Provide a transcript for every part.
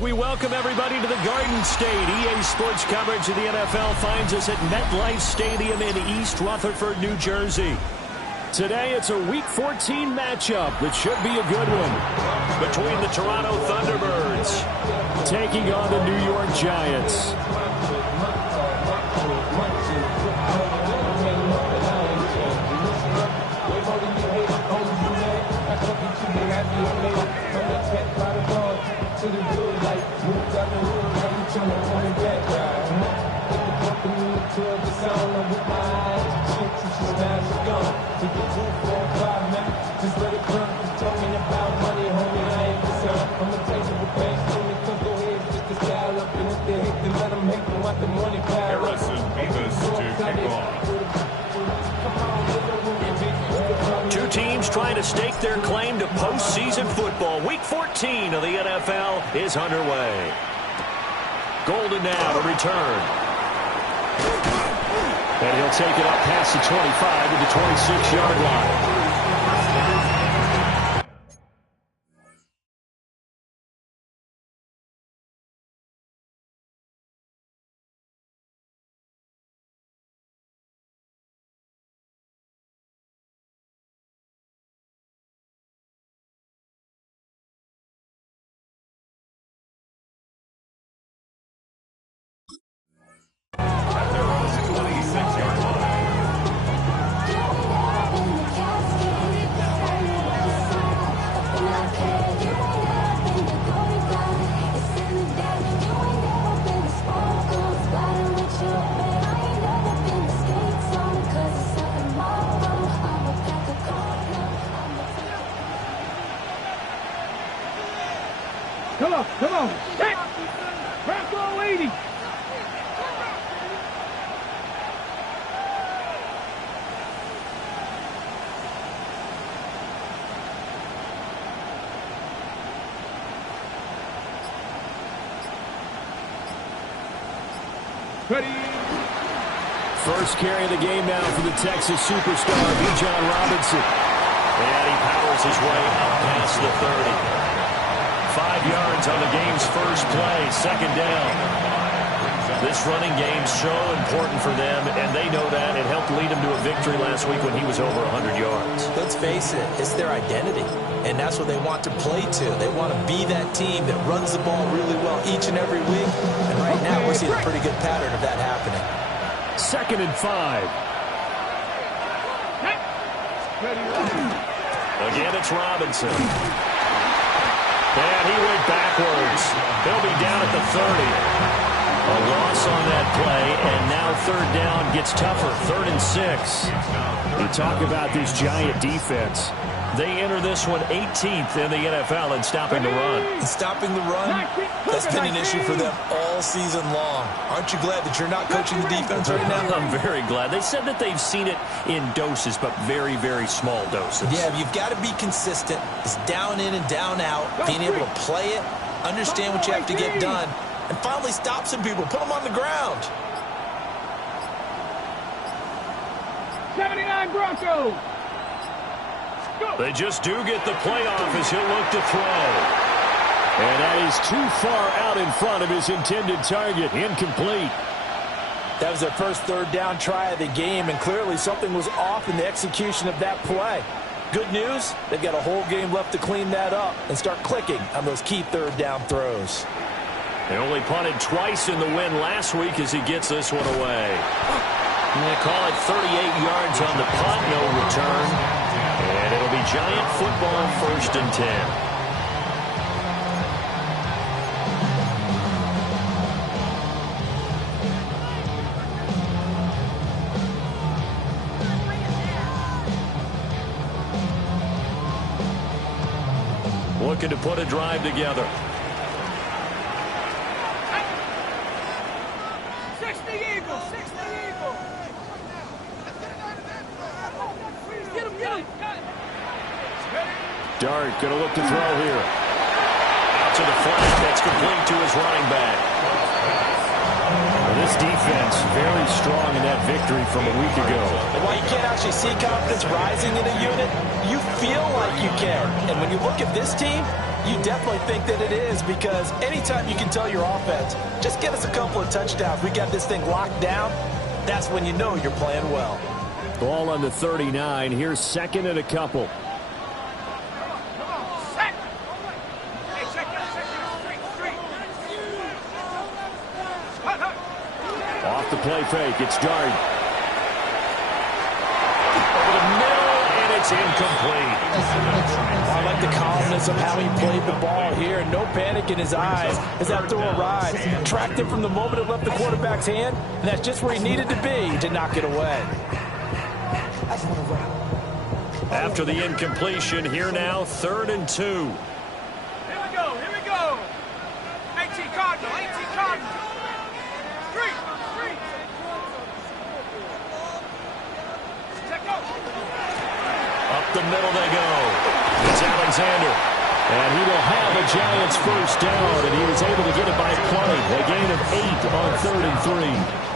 We welcome everybody to the Garden State. EA Sports coverage of the NFL finds us at MetLife Stadium in East Rutherford, New Jersey. Today, it's a Week 14 matchup that should be a good one between the Toronto Thunderbirds taking on the New York Giants. Two teams trying to stake their claim to postseason football. Week 14 of the NFL is underway. Golden now to return. And he'll take it up past the 25 to the 26-yard line. Come on. Hit. Bronco 80. Ready. First carry of the game now for the Texas superstar, Bijan Robinson. And he powers his way up past the 30. 5 yards on the game's first play, second down. This running game so important for them, and they know that. It helped lead them to a victory last week when he was over 100 yards. Let's face it, it's their identity, and that's what they want to play to. They want to be that team that runs the ball really well each and every week, and right now we're seeing a pretty good pattern of that happening. 2nd and 5. Again, it's Robinson. And he went backwards. He'll be down at the 30. A loss on that play, and now third down gets tougher. 3rd and 6. You talk about this Giant defense. They enter this one 18th in the NFL in stopping the run. And stopping the run, that's been an issue for them all season long. Aren't you glad that you're not coaching the defense right now? I'm very glad. They said that they've seen it in doses, but very, very small doses. Yeah, you've got to be consistent. It's down in and down out, being able to play it, understand what you have to get done, and finally stop some people, put them on the ground. 79 Broncos. They just do get the playoff as he'll look to throw. And that is too far out in front of his intended target. Incomplete. That was their first third down try of the game, and clearly something was off in the execution of that play. Good news, they've got a whole game left to clean that up and start clicking on those key third down throws. They only punted twice in the win last week as he gets this one away. And they call it 38 yards on the punt, no return. And it'll be Giant football, 1st and 10. Looking to put a drive together. 60 Eagles. 60 Eagles. Get him. Dart going to look to throw here. Out to the flat. That's complete to his running back. Well, this defense very strong in that victory from a week ago. And while you can't actually see confidence rising in a unit, you feel like you can. And when you look at this team, you definitely think that it is, because anytime you can tell your offense, just get us a couple of touchdowns, we got this thing locked down, that's when you know you're playing well. Ball on the 39. Here's second and a couple. Off the play fake. It's Dart. Over the middle, and it's incomplete. I like the calmness of how he played the ball here. No panic in his eyes as that throw arrived. Tracked it from the moment it left the quarterback's hand, and that's just where he needed to be to knock it away. After the incompletion, here now, 3rd and 2. Here we go, here we go. 18 Cardinal, 18 Cardinal. Street, street. Check out. Up the middle they go. It's Alexander. And he will have a Giants first down, and he was able to get it by plenty. A gain of 8 on 3rd and 3.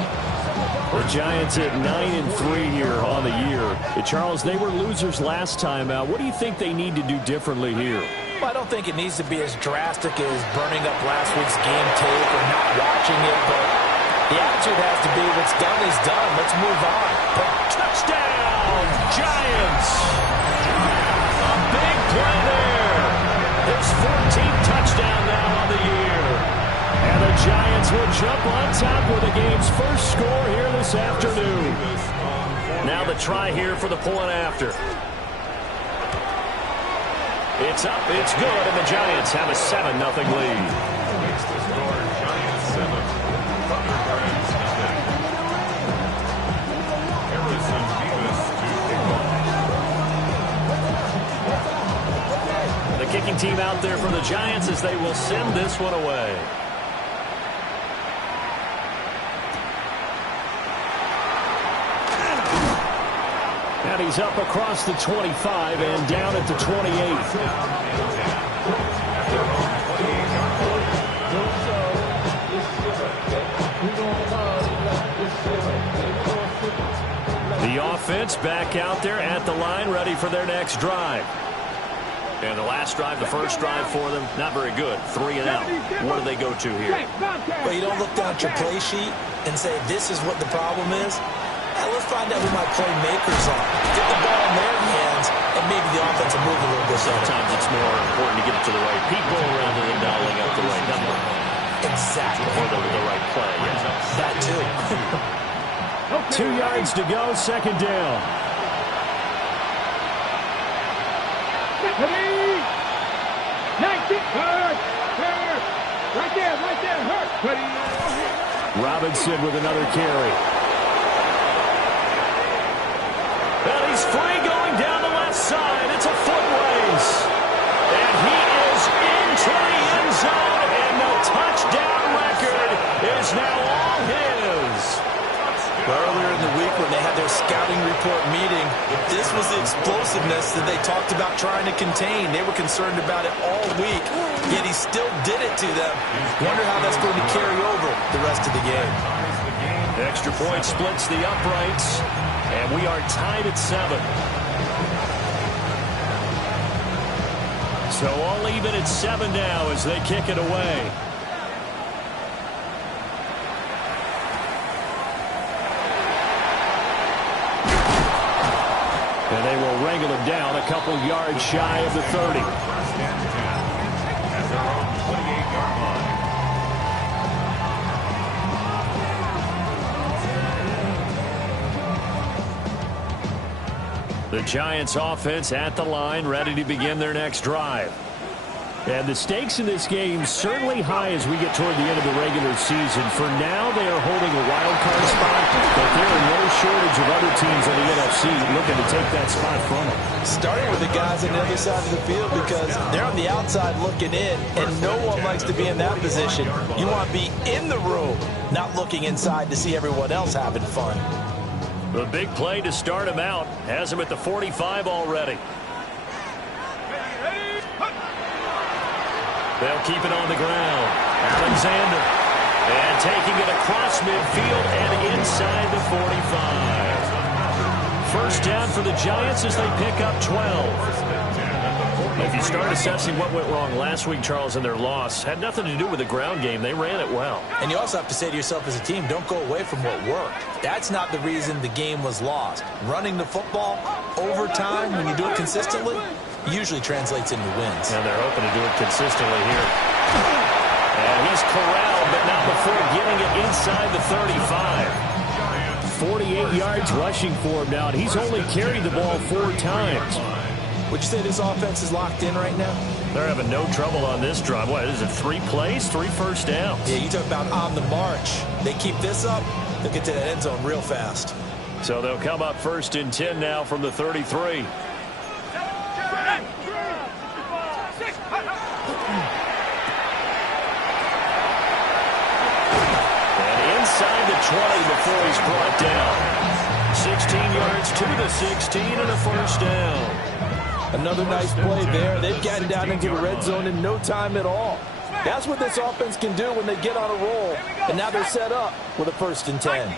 The Giants at 9-3 here on the year. Charles, they were losers last time out. What do you think they need to do differently here? Well, I don't think it needs to be as drastic as burning up last week's game tape or not watching it, but the attitude has to be what's done is done. Let's move on. Touchdown, Giants! A big play there. His 14th touchdown now on the year. And the Giants will jump on top with the game's first score here this afternoon. Now the try here for the point after. It's up, it's good, and the Giants have a 7-0 lead. The kicking team out there for the Giants as they will send this one away. And he's up across the 25 and down at the 28. The offense back out there at the line, ready for their next drive. And the last drive, the first drive for them, not very good. 3 and out. What do they go to here? Well, you don't look down at your play sheet and say, this is what the problem is. Let's find out who my playmakers are. Get the ball in their hands, and maybe the offense will move a little bit. Sometimes it's more important to get it to the right people rather than dialing up the right number. Exactly. Or the right play, yes. That too. 2 yards to go, second down. 19, hurt, right there, hurt. Robinson with another carry. And he's free going down the left side. It's a foot race. And he is into the end zone, and the touchdown record is now all his. Earlier in the week when they had their scouting report meeting, this was the explosiveness that they talked about trying to contain. They were concerned about it all week, yet he still did it to them. Wonder how that's going to carry over the rest of the game. Extra point splits the uprights, and we are tied at 7. So all even at 7 now as they kick it away. And they will wrangle him down a couple yards shy of the 30. The Giants offense at the line, ready to begin their next drive. And the stakes in this game certainly high as we get toward the end of the regular season. For now, they are holding a wild card spot, but there are no shortage of other teams in the NFC looking to take that spot from them. Starting with the guys on the other side of the field, because they're on the outside looking in, and no one likes to be in that position. You want to be in the room, not looking inside to see everyone else having fun. The big play to start him out has him at the 45 already. They'll keep it on the ground. Alexander. And taking it across midfield and inside the 45. First down for the Giants as they pick up 12. If you start assessing what went wrong last week, Charles, in their loss, had nothing to do with the ground game. They ran it well. And you also have to say to yourself as a team, don't go away from what worked. That's not the reason the game was lost. Running the football over time, when you do it consistently, usually translates into wins. And they're hoping to do it consistently here. And he's corralled, but not before getting it inside the 35. 48 yards rushing for him now, and he's only carried the ball 4 times. Would you say this offense is locked in right now? They're having no trouble on this drive. What is it, 3 plays, 3 first downs? Yeah, you talk about on the march. They keep this up, they'll get to that end zone real fast. So they'll come up 1st and 10 now from the 33. And inside the 20 before he's brought down. 16 yards to the 16 and a first down. Another nice play there. They've gotten down into the red zone in no time at all. That's what this offense can do when they get on a roll. And now they're set up with a 1st and 10.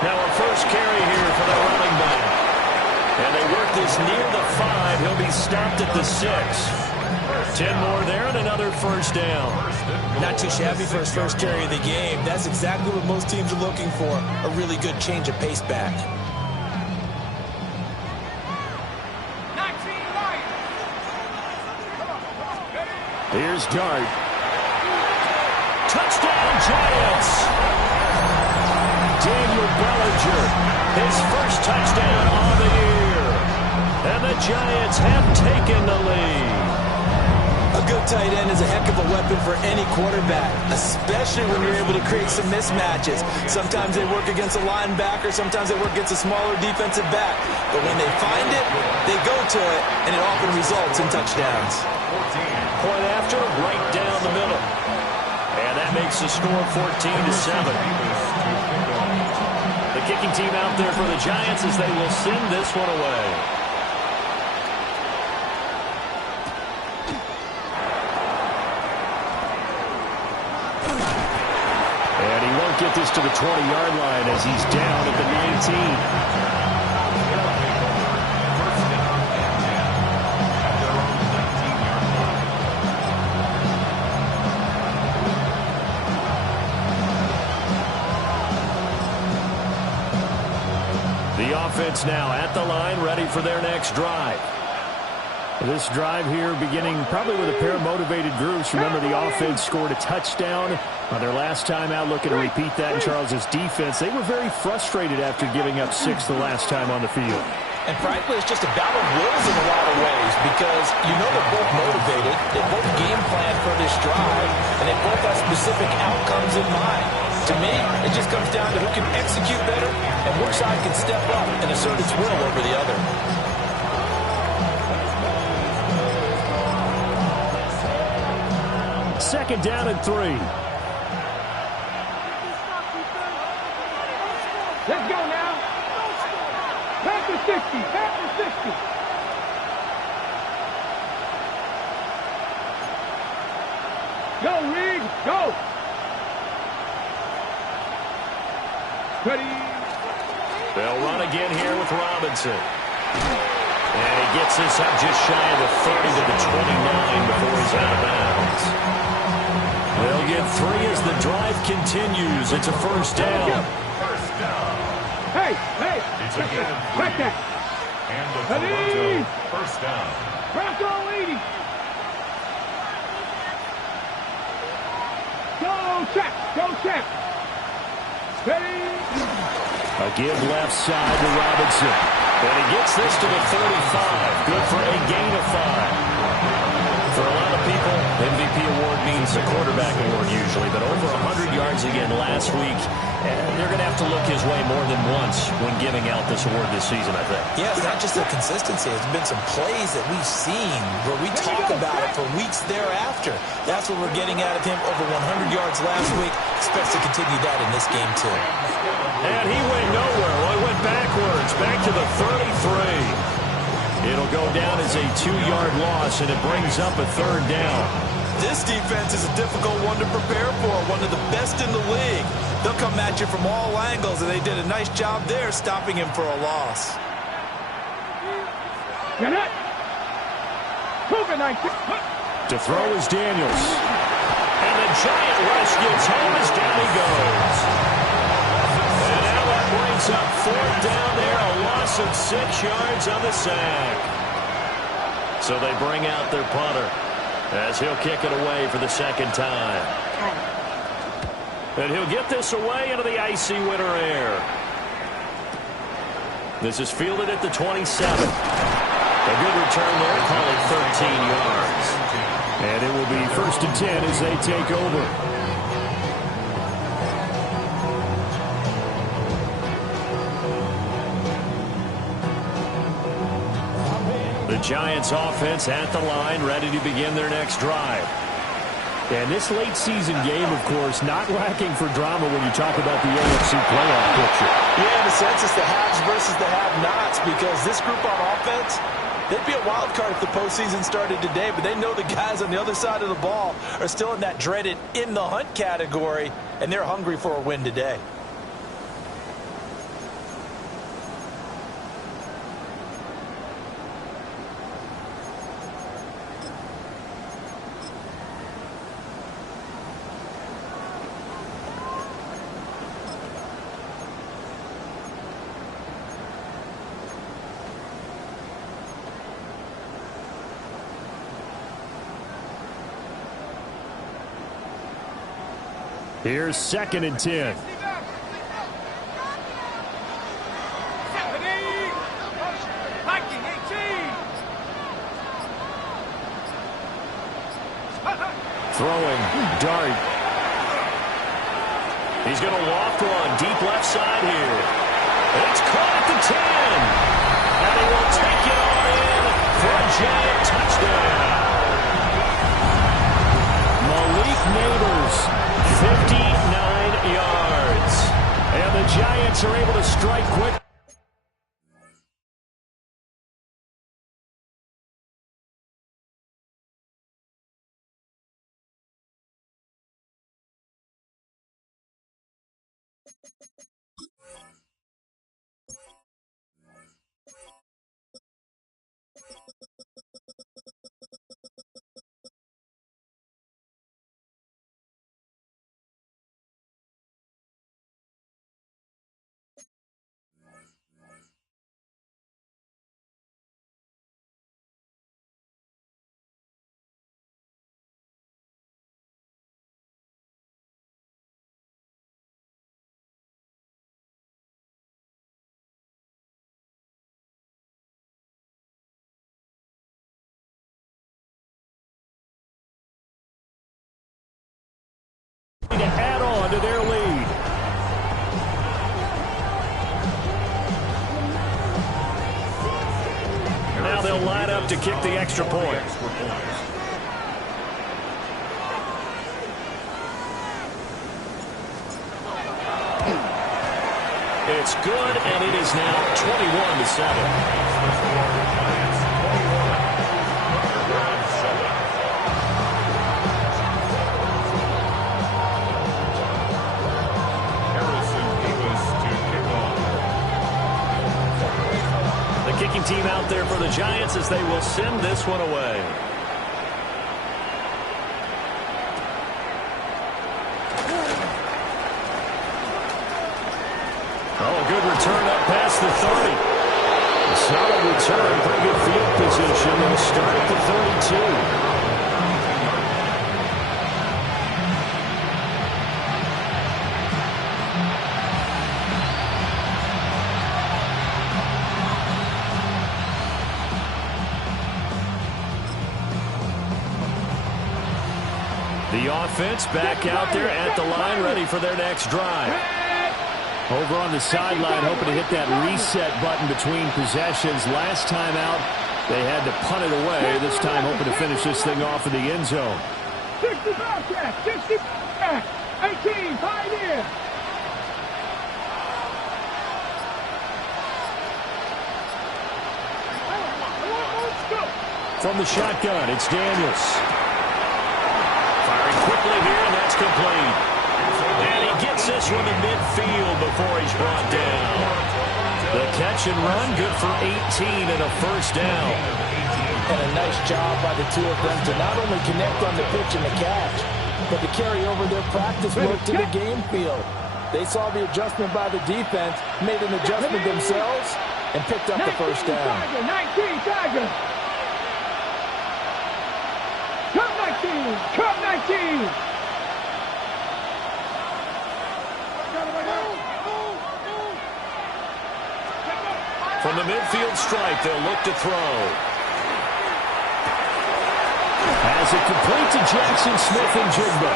Now a first carry here for the running back. And they work this near the 5. He'll be stopped at the 6. 10 more there and another first down. Not too shabby for his first carry of the game. That's exactly what most teams are looking for, a really good change of pace back. Here's Dart. Touchdown, Giants! Daniel Bellinger, his first touchdown on the year. And the Giants have taken the lead. A good tight end is a heck of a weapon for any quarterback, especially when you're able to create some mismatches. Sometimes they work against a linebacker, sometimes they work against a smaller defensive back. But when they find it, they go to it, and it often results in touchdowns. Point after, right down the middle. And that makes the score 14-7. The kicking team out there for the Giants as they will send this one away. Get this to the 20-yard line as he's down at the 19. The offense now at the line, ready for their next drive. This drive here beginning probably with a pair of motivated groups. Remember, the offense scored a touchdown on their last time out. Looking to repeat that in Charles's defense. They were very frustrated after giving up 6 the last time on the field. And frankly, it's just a battle of wills in a lot of ways because you know they're both motivated. They both game plan for this drive, and they both have specific outcomes in mind. To me, it just comes down to who can execute better and which side can step up and assert its will over the other. Second down and 3. Let's go now. Back to 60. Back to 60. Go, Reed. Go. Ready. They'll run again here with Robinson. And he gets this up just shy of the 30 to the 29 before he's out of bounds. They'll get 3 as the drive continues. It's a first down. Hey, hey. Back that. And the Toronto first down. Bronco 80. Go check. Go check. Ready. A give left side to Robinson. And he gets this to the 35. Good for a gain of 5. For a lot of people, MVP award means a quarterback award usually, but over 100 yards again last week, and they're going to have to look his way more than once when giving out this award this season, I think. Yeah, it's not just the consistency. There's been some plays that we've seen where we talk about it for weeks thereafter. That's what we're getting out of him. Over 100 yards last week. Expects to continue continue that in this game, too. And he went nowhere. Well, he went backwards, back to the 33. It'll go down as a 2-yard loss, and it brings up a 3rd down. This defense is a difficult one to prepare for, one of the best in the league. They'll come at you from all angles, and they did a nice job there stopping him for a loss. To throw is Daniels. And the giant rush gets home as down he goes. And now that brings up 4th down there, a loss of 6 yards on the sack. So they bring out their punter as he'll kick it away for the 2nd time. And he'll get this away into the icy winter air. This is fielded at the 27. A good return there, call it 13 yards. And it will be 1st and 10 as they take over. The Giants offense at the line, ready to begin their next drive. And this late season game, of course, not lacking for drama when you talk about the AFC playoff picture. Yeah, in a sense, it's the haves versus the have-nots, because this group on offense, they'd be a wild card if the postseason started today, but they know the guys on the other side of the ball are still in that dreaded in-the-hunt category, and they're hungry for a win today. Here's 2nd and 10. Throwing, Dart. He's going to loft one, deep left side here. And it's caught at the 10. And they will take it on in for a giant touchdown. Malik Neighbors, 59 yards. And the Giants are able to strike quick. To add on to their lead. Now they'll line up to kick the extra point. It's good, and it is now 21-7. Kicking team out there for the Giants as they will send this one away. Oh, a good return up past the 30. A solid return, pretty good field position. They'll start at the 32. The offense back out there at the line, ready for their next drive. Over on the sideline, hoping to hit that reset button between possessions. Last time out, they had to punt it away. This time, hoping to finish this thing off in the end zone. 60 back, 60 back, 18, 5 in. From the shotgun, it's Daniels. Firing quickly here, and that's complete. And he gets this one to midfield before he's brought down. The catch and run, good for 18 and a first down. And a nice job by the two of them to not only connect on the pitch and the catch, but to carry over their practice work to the game field. They saw the adjustment by the defense, made an adjustment themselves, and picked up the first down. 19, Tiger. Come 19. Come 19. From the midfield stripe, they'll look to throw. Has it complete to Jackson Smith-Njigba.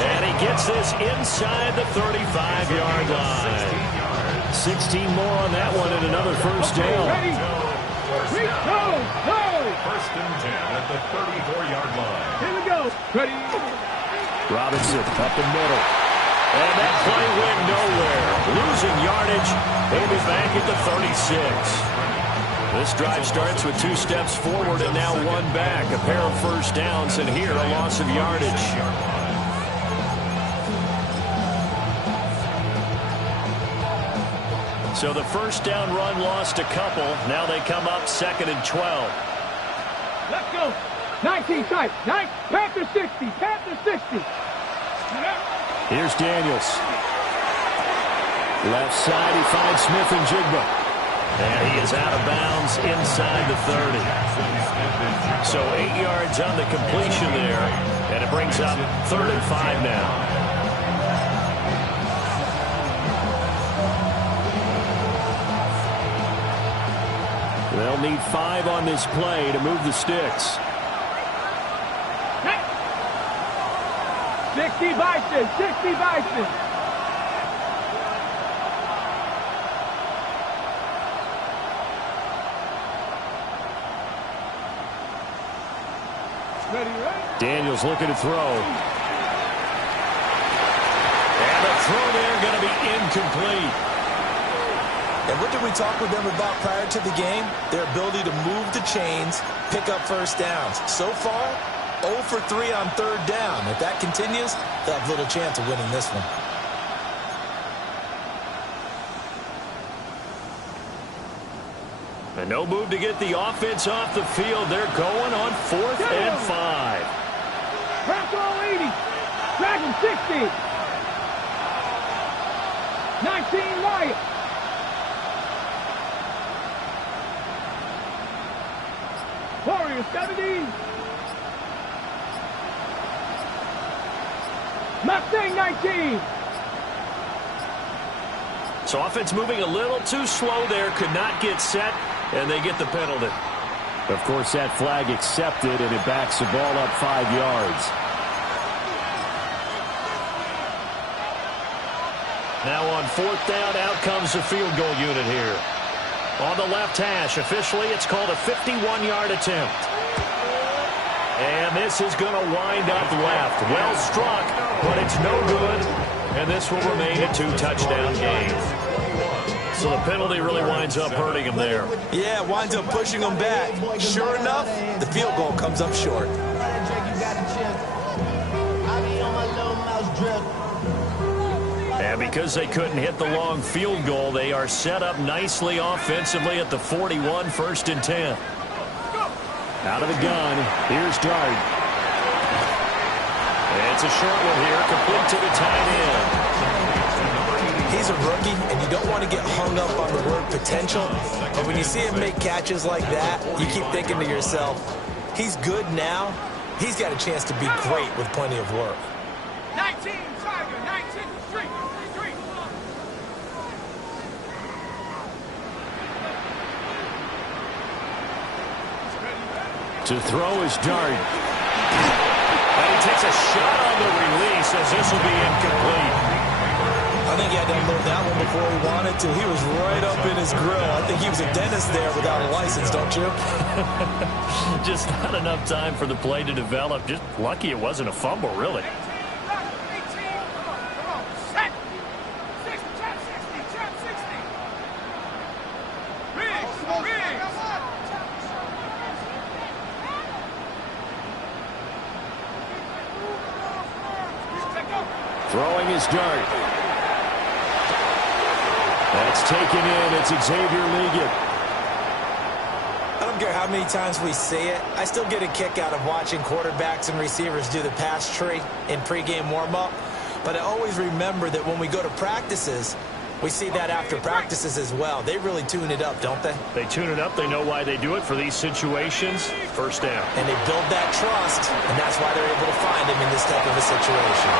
And he gets this inside the 35-yard line. 16 more on that one and another first down. Ready? Go! First and 10 at the 34-yard line. Here we go. Ready? Robinson up the middle. And that play went nowhere. Losing yardage. They'll be back at the 36. This drive starts with 2 steps forward and now 1 back. A pair of first downs, and here a loss of yardage. So the first down run lost a couple. Now they come up 2nd and 12. Let's go. 19 tight. Panther 60. Panther 60. Here's Daniels. Left side, he finds Smith-Njigba. And he is out of bounds inside the 30. So 8 yards on the completion there. And it brings up 3rd and 5 now. They'll need 5 on this play to move the sticks. 60 Bison. 60 Bison. Ready? Daniels looking to throw. And the throw there going to be incomplete. And what did we talk with them about prior to the game? Their ability to move the chains, pick up first downs. So far, 0 for 3 on 3rd down. If that continues, they'll have little chance of winning this one. And no move to get the offense off the field. They're going on 4th and 5. Purple 80. Dragon 60. 19 Wyatt. Warrior 70. Mustang 19. So offense moving a little too slow there. Could not get set, and they get the penalty. Of course, that flag accepted, and it backs the ball up 5 yards. Now on 4th down, out comes the field goal unit here. On the left hash, officially, it's called a 51-yard attempt. And this is going to wind up left. Well struck, but it's no good. And this will remain a 2-touchdown game. So the penalty really winds up hurting him there. Yeah, winds up pushing them back. Sure enough, the field goal comes up short. And because they couldn't hit the long field goal, they are set up nicely offensively at the 41, 1st and 10. Out of the gun, here's Dart. It's a short one here, complete to the tight end. He's a rookie, and you don't want to get hung up on the word potential. But when you see him make catches like that, you keep thinking to yourself, he's good now. He's got a chance to be great with plenty of work. 19 Tiger. 19 3. To throw is Dart. And he takes a shot on the release as this will be incomplete. I think he had to unload that one before he wanted to. He was right up in his grill. I think he was a dentist there without a license, don't you? Just not enough time for the play to develop. Just lucky it wasn't a fumble, really. 18. Come on. Set. 60. Trap 60. Trap 60. Riggs. Throwing his dart. That's taken in. It's Xavier Liggett. I don't care how many times we see it. I still get a kick out of watching quarterbacks and receivers do the pass tree in pregame warm-up. But I always remember that when we go to practices, we see that after practices as well. They really tune it up, don't they? They tune it up. They know why they do it for these situations. First down. And they build that trust, and that's why they're able to find him in this type of a situation.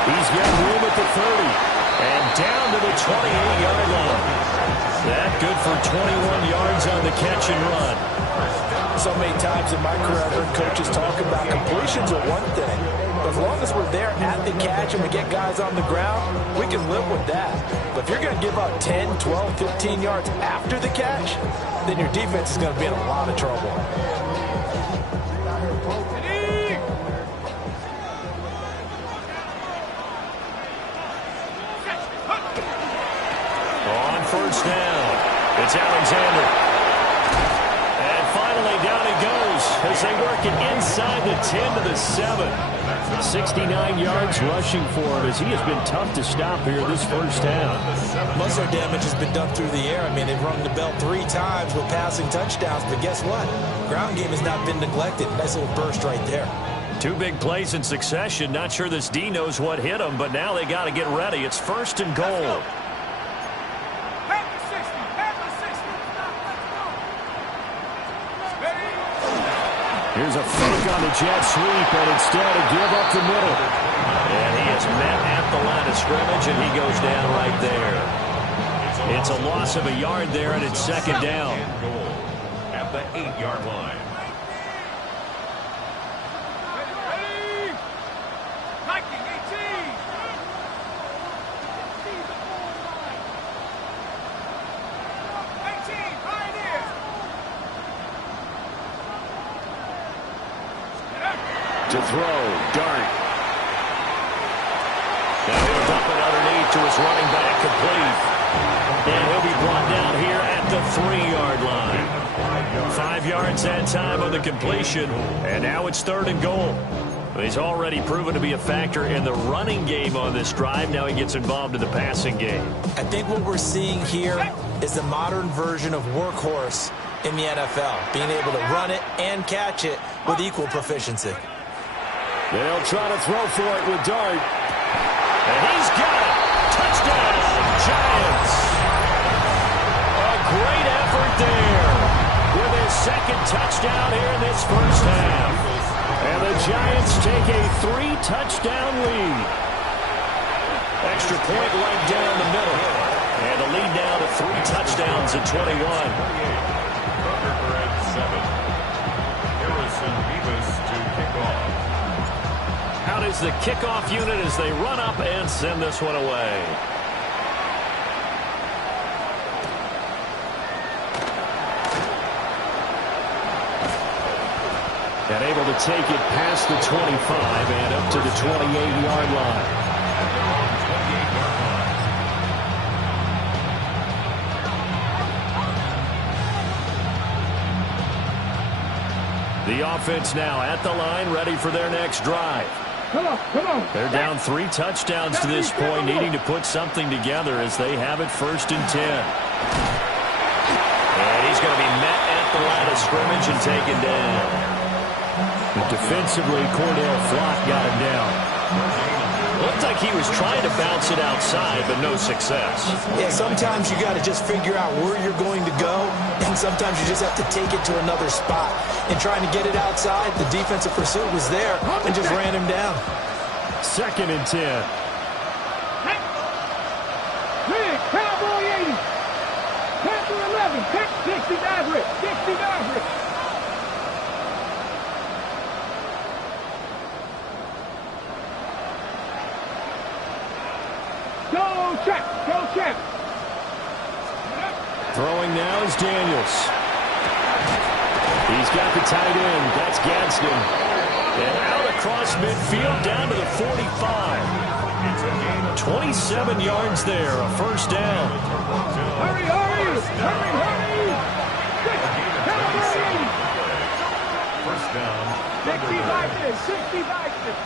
He's got room at the 30. And down to the 28-yard line. That good for 21 yards on the catch and run. So many times in my career, I've heard coaches talk about completions are one thing. As long as we're there at the catch and we get guys on the ground, we can live with that. But if you're going to give up 10, 12, 15 yards after the catch, then your defense is going to be in a lot of trouble. On first down, it's Alexander. And finally down he goes as they work it inside the 10 to the 7. 69 yards rushing for him as he has been tough to stop here this first down. Most of our damage has been done through the air. I mean, they've rung the bell 3 times with passing touchdowns, but guess what? Ground game has not been neglected. Nice little burst right there. 2 big plays in succession. Not sure this D knows what hit him, but now they got to get ready. It's first and goal. Here's a fake on the jet sweep, and instead a give up the middle. And he is met at the line of scrimmage, and he goes down right there. It's a loss of a yard there, and it's second down. At the 8-yard line. To throw, Dart. Now he'll dump it underneath to his running back, complete. And he'll be brought down here at the 3-yard line. 5 yards that time on the completion, and now it's third and goal. He's already proven to be a factor in the running game on this drive. Now he gets involved in the passing game. I think what we're seeing here is the modern version of workhorse in the NFL, being able to run it and catch it with equal proficiency. They'll try to throw for it with Dart. And he's got it. Touchdown, Giants. A great effort there with his second touchdown here in this first half. And the Giants take a 3-touchdown lead. Extra point right down the middle. And the lead now to 3 touchdowns at 21. Burger at 7. Harrison Beavis to kick off. Out is the kickoff unit as they run up and send this one away. And able to take it past the 25 and up to the 28-yard line. The offense now at the line, ready for their next drive. Come on. They're down 3 touchdowns to this point, needing to put something together as they have it first and 10. And he's going to be met at the line of scrimmage and taken down. But defensively, Cordell Flock got him down. Looked like he was trying to bounce it outside, but no success. Yeah, sometimes you got to just figure out where you're going to go, and sometimes you just have to take it to another spot. And trying to get it outside, the defensive pursuit was there and just ran him down. Second and 10. Big, Cowboy 80. Panther 11. Pick 60 Maverick. 60 Maverick. Go check. Throwing now is Daniels. He's got the tight end. That's Gadsden. And out across midfield down to the 45. 27 yards there, a first down. Hurry. First down. 60 Vikings.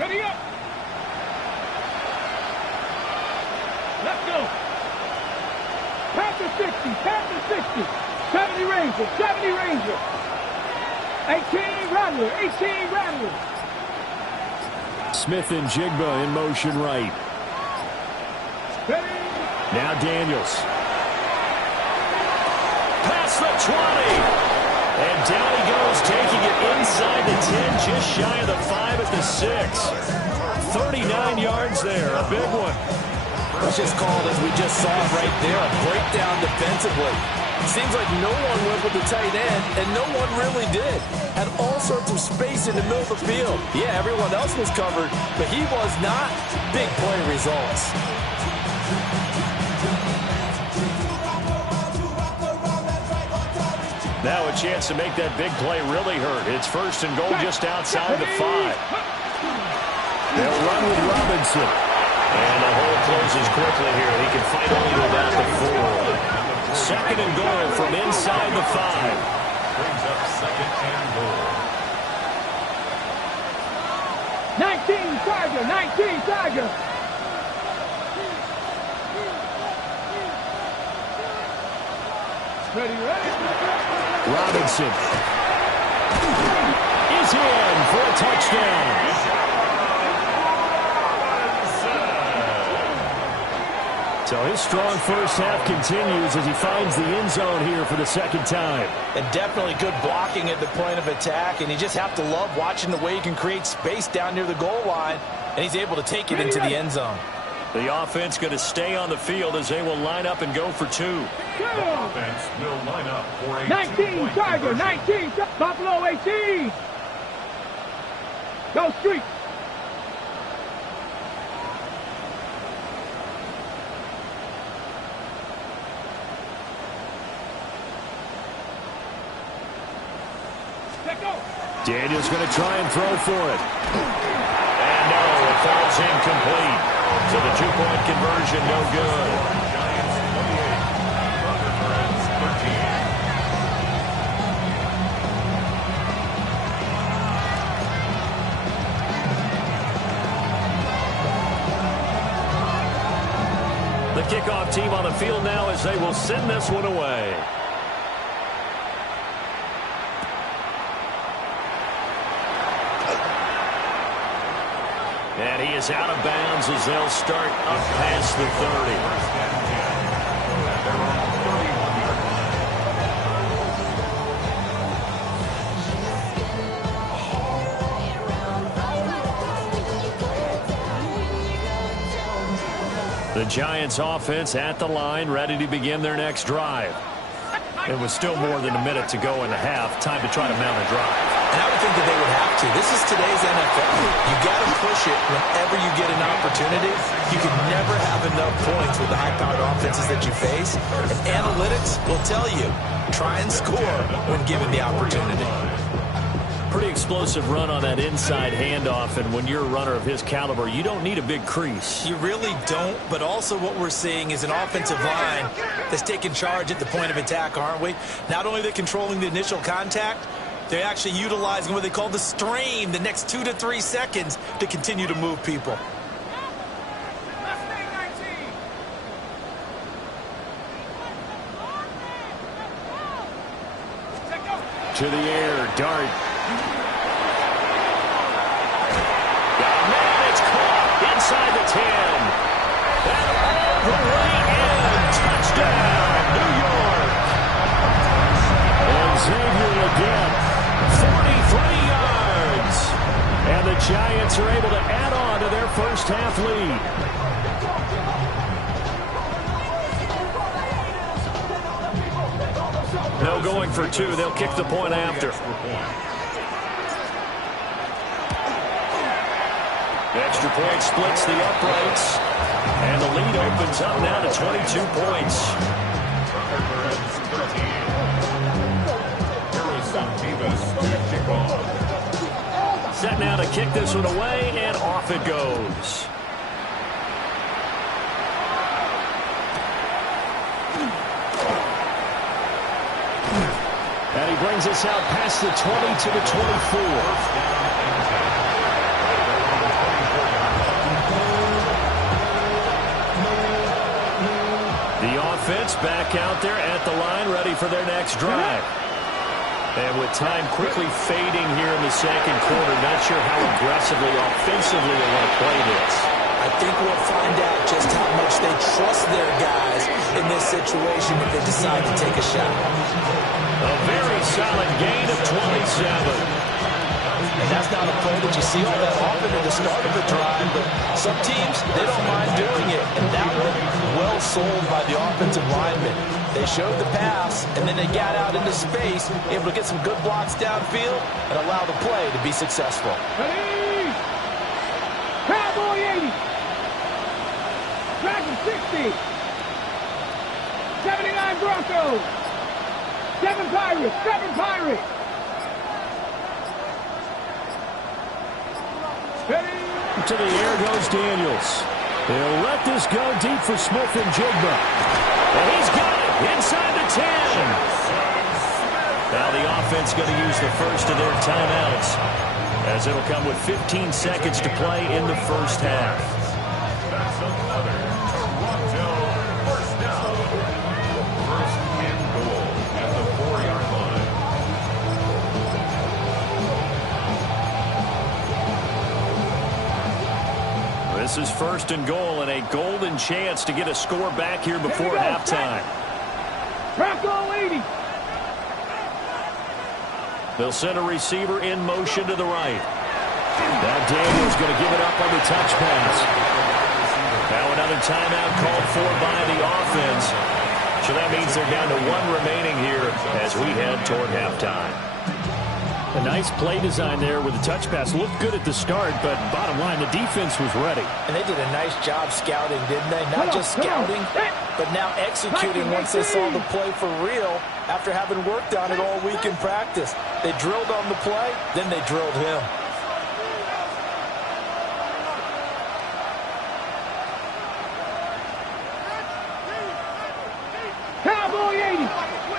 Ready up. Let's go. Panther 60, Panther 60. 70 Ranger, 70 Ranger. 18 Rattler, 18 Rattler. Smith and Jigba in motion right. Ready. Now Daniels. Past the 20. And down he goes, taking it inside the 10, just shy of the 5 at the 6. 39 yards there, a big one. It's just called, as we just saw right there, a breakdown defensively. Seems like no one went with the tight end, and no one really did. Had all sorts of space in the middle of the field. Yeah, everyone else was covered, but he was not. Big play results. Now a chance to make that big play really hurt. It's first and goal just outside the 5. They'll run with Robinson. And the hole closes quickly here. He can fight only to about the 4. Second and goal from inside the 5. Brings up second and goal. 19 Tiger, 19 Tiger. Ready, ready. Robinson is in for a touchdown. So his strong first half continues as he finds the end zone here for the second time. And definitely good blocking at the point of attack, and you just have to love watching the way he can create space down near the goal line, and he's able to take it into the end zone. The offense going to stay on the field as they will line up and go for 2. Offense will line up for a 19 two-point Tiger, conversion. 19 Buffalo 18. Go Street. Daniels going to try and throw for it. And no, it falls incomplete. So the 2-point conversion no good. Giants 28, Rutherford's 13. The kickoff team on the field now as they will send this one away. And he is out of bounds as they'll start up past the 30. The Giants offense at the line, ready to begin their next drive. It was still more than a minute to go in the half. Time to try to mount a drive. And I would think that they would have to. This is today's NFL. You got to push it whenever you get an opportunity. You can never have enough points with the high-powered offenses that you face. And analytics will tell you, try and score when given the opportunity. Pretty explosive run on that inside handoff, and when you're a runner of his caliber, you don't need a big crease. You really don't, but also what we're seeing is an offensive line that's taking charge at the point of attack, aren't we? Not only are they controlling the initial contact, they're actually utilizing what they call the strain, the next 2 to 3 seconds, to continue to move people. To the air, Dart. Inside the 10. And all the way in. Touchdown, New York. And Xavier again. 43 yards. And the Giants are able to add on to their first half lead. No going for 2. They'll kick the point after. Extra point splits the uprights. And the lead opens up now to 22 points. Set now to kick this one away, and off it goes. And he brings us out past the 20 to the 24. Giants back out there at the line, ready for their next drive. And with time quickly fading here in the second quarter, not sure how aggressively, offensively they want to play this. I think we'll find out just how much they trust their guys in this situation if they decide to take a shot. A very solid gain of 27. And that's not a play that you see all that often at the start of the drive, but some teams, they don't mind doing it. And that one, well sold by the offensive lineman. They showed the pass, and then they got out into space, able to get some good blocks downfield and allow the play to be successful. Ready? Cowboy 80. Dragon 60. 79 Broncos. 7 Pirates. 7 Pirates. To the air goes Daniels. They'll let this go deep for Smith and Jigba. And he's got it inside the 10. Now the offense going to use the first of their timeouts, as it'll come with 15 seconds to play in the first half. That's another Toronto first down. First and goal at the 4-yard line. This is first and goal and a golden chance to get a score back here before halftime. Bronco 80. They'll send a receiver in motion to the right. Now Daniels going to give it up on the touch pass. Now another timeout called for by the offense. So that means they're down to 1 remaining here as we head toward halftime. A nice play design there with the touch pass. Looked good at the start, but bottom line, the defense was ready. And they did a nice job scouting, didn't they? Not just scouting, but now executing once they saw the play for real after having worked on it all week in practice. They drilled on the play, then they drilled him. Cowboy 80.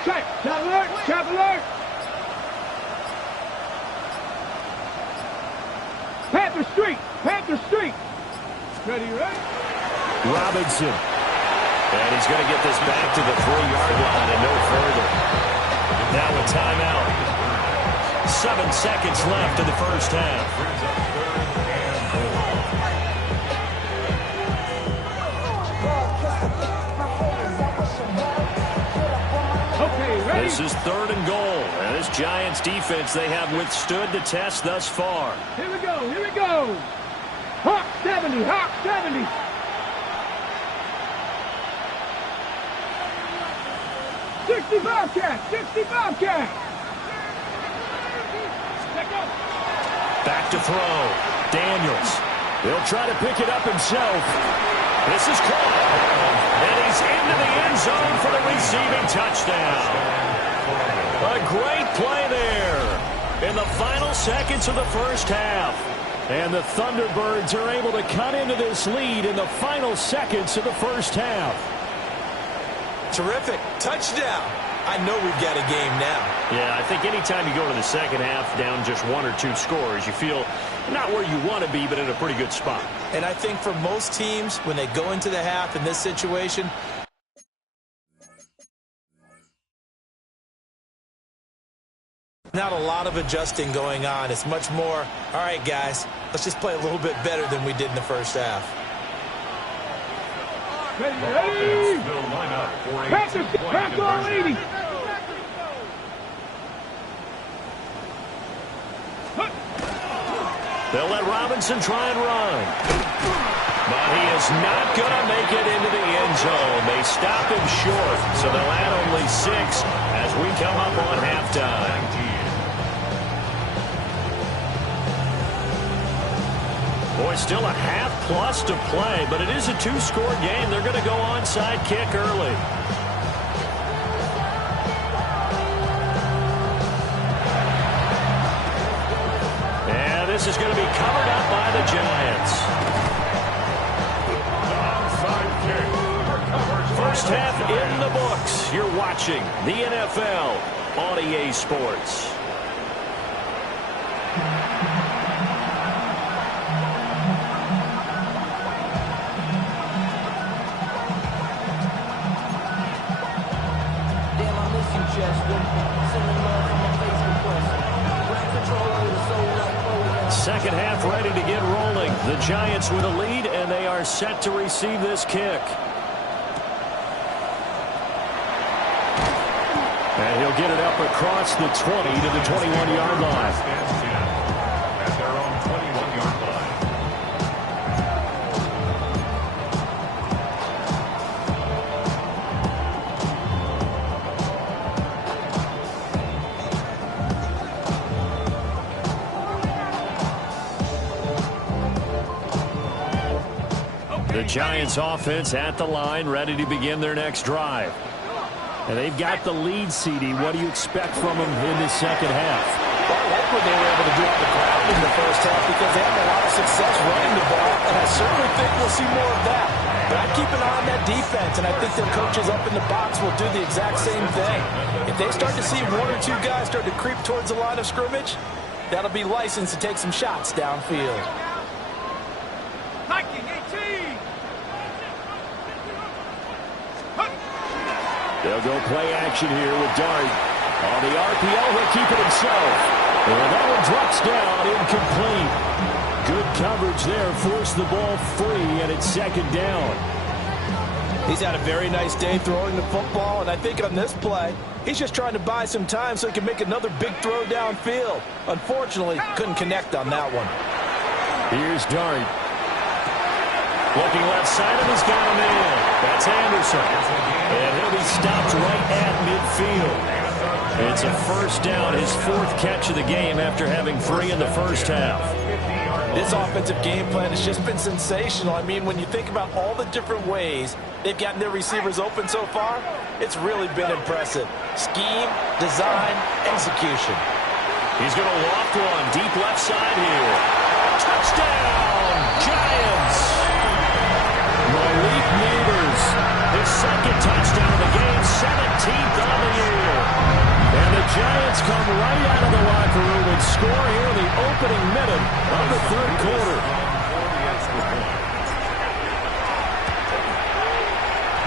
Check. Chop alert. Chop alert. Panther Street. Panther Street. Ready, right? Robinson. And he's going to get this back to the 3-yard line and no further. Now a timeout. 7 seconds left in the first half. This is 3rd and goal. And this Giants defense, they have withstood the test thus far. Here we go. Here we go. Hawk 70. Hawk 70. Bobcat. 60 Bobcat. Back to throw. Daniels. He'll try to pick it up himself. This is caught. And he's into the end zone for the receiving touchdown. A great play there in the final seconds of the first half. And the Thunderbirds are able to cut into this lead in the final seconds of the first half. Terrific. Touchdown. I know we've got a game now. Yeah, I think anytime you go to the second half down just 1 or 2 scores, you feel not where you want to be, but in a pretty good spot. And I think for most teams, when they go into the half in this situation, not a lot of adjusting going on. It's much more, all right, guys, let's just play a little bit better than we did in the first half. Ready? Bronco 80. They'll let Robinson try and run. But he is not going to make it into the end zone. They stop him short, so they'll add only 6 as we come up on halftime. Boy, still a half plus to play, but it is a 2-score game. They're going to go onside kick early. And this is going to be covered up by the Giants. Onside kick. First half in the books. You're watching the NFL on EA Sports. The Giants with a lead, and they are set to receive this kick. And he'll get it up across the 20 to the 21-yard line. At their own 21-yard line. The Giants offense at the line, ready to begin their next drive. And they've got the lead, CD. What do you expect from them in the second half? Well, I like what they were able to do on the ground in the first half because they had a lot of success running the ball, and I certainly think we'll see more of that. But I'd keep an eye on that defense, and I think their coaches up in the box will do the exact same thing. If they start to see one or two guys start to creep towards the line of scrimmage, that'll be licensed to take some shots downfield. Hiking 18. They'll go play action here with Dart. On the RPO, he'll keep it himself. And that one drops down, incomplete. Good coverage there, forced the ball free, and it's second down. He's had a very nice day throwing the football, and I think on this play, he's just trying to buy some time so he can make another big throw downfield. Unfortunately, couldn't connect on that one. Here's Dart. Looking left side of his got him in. That's Anderson. And he'll be stopped right at midfield. It's a first down, his fourth catch of the game after having 3 in the first half. This offensive game plan has just been sensational. I mean, when you think about all the different ways they've gotten their receivers open so far, it's really been impressive. Scheme, design, execution. He's going to loft one deep left side here. Touchdown, Giants! Malik Neighbors, his second touchdown of the game, 17th on the year. And the Giants come right out of the locker room and score here in the opening minute of the third quarter.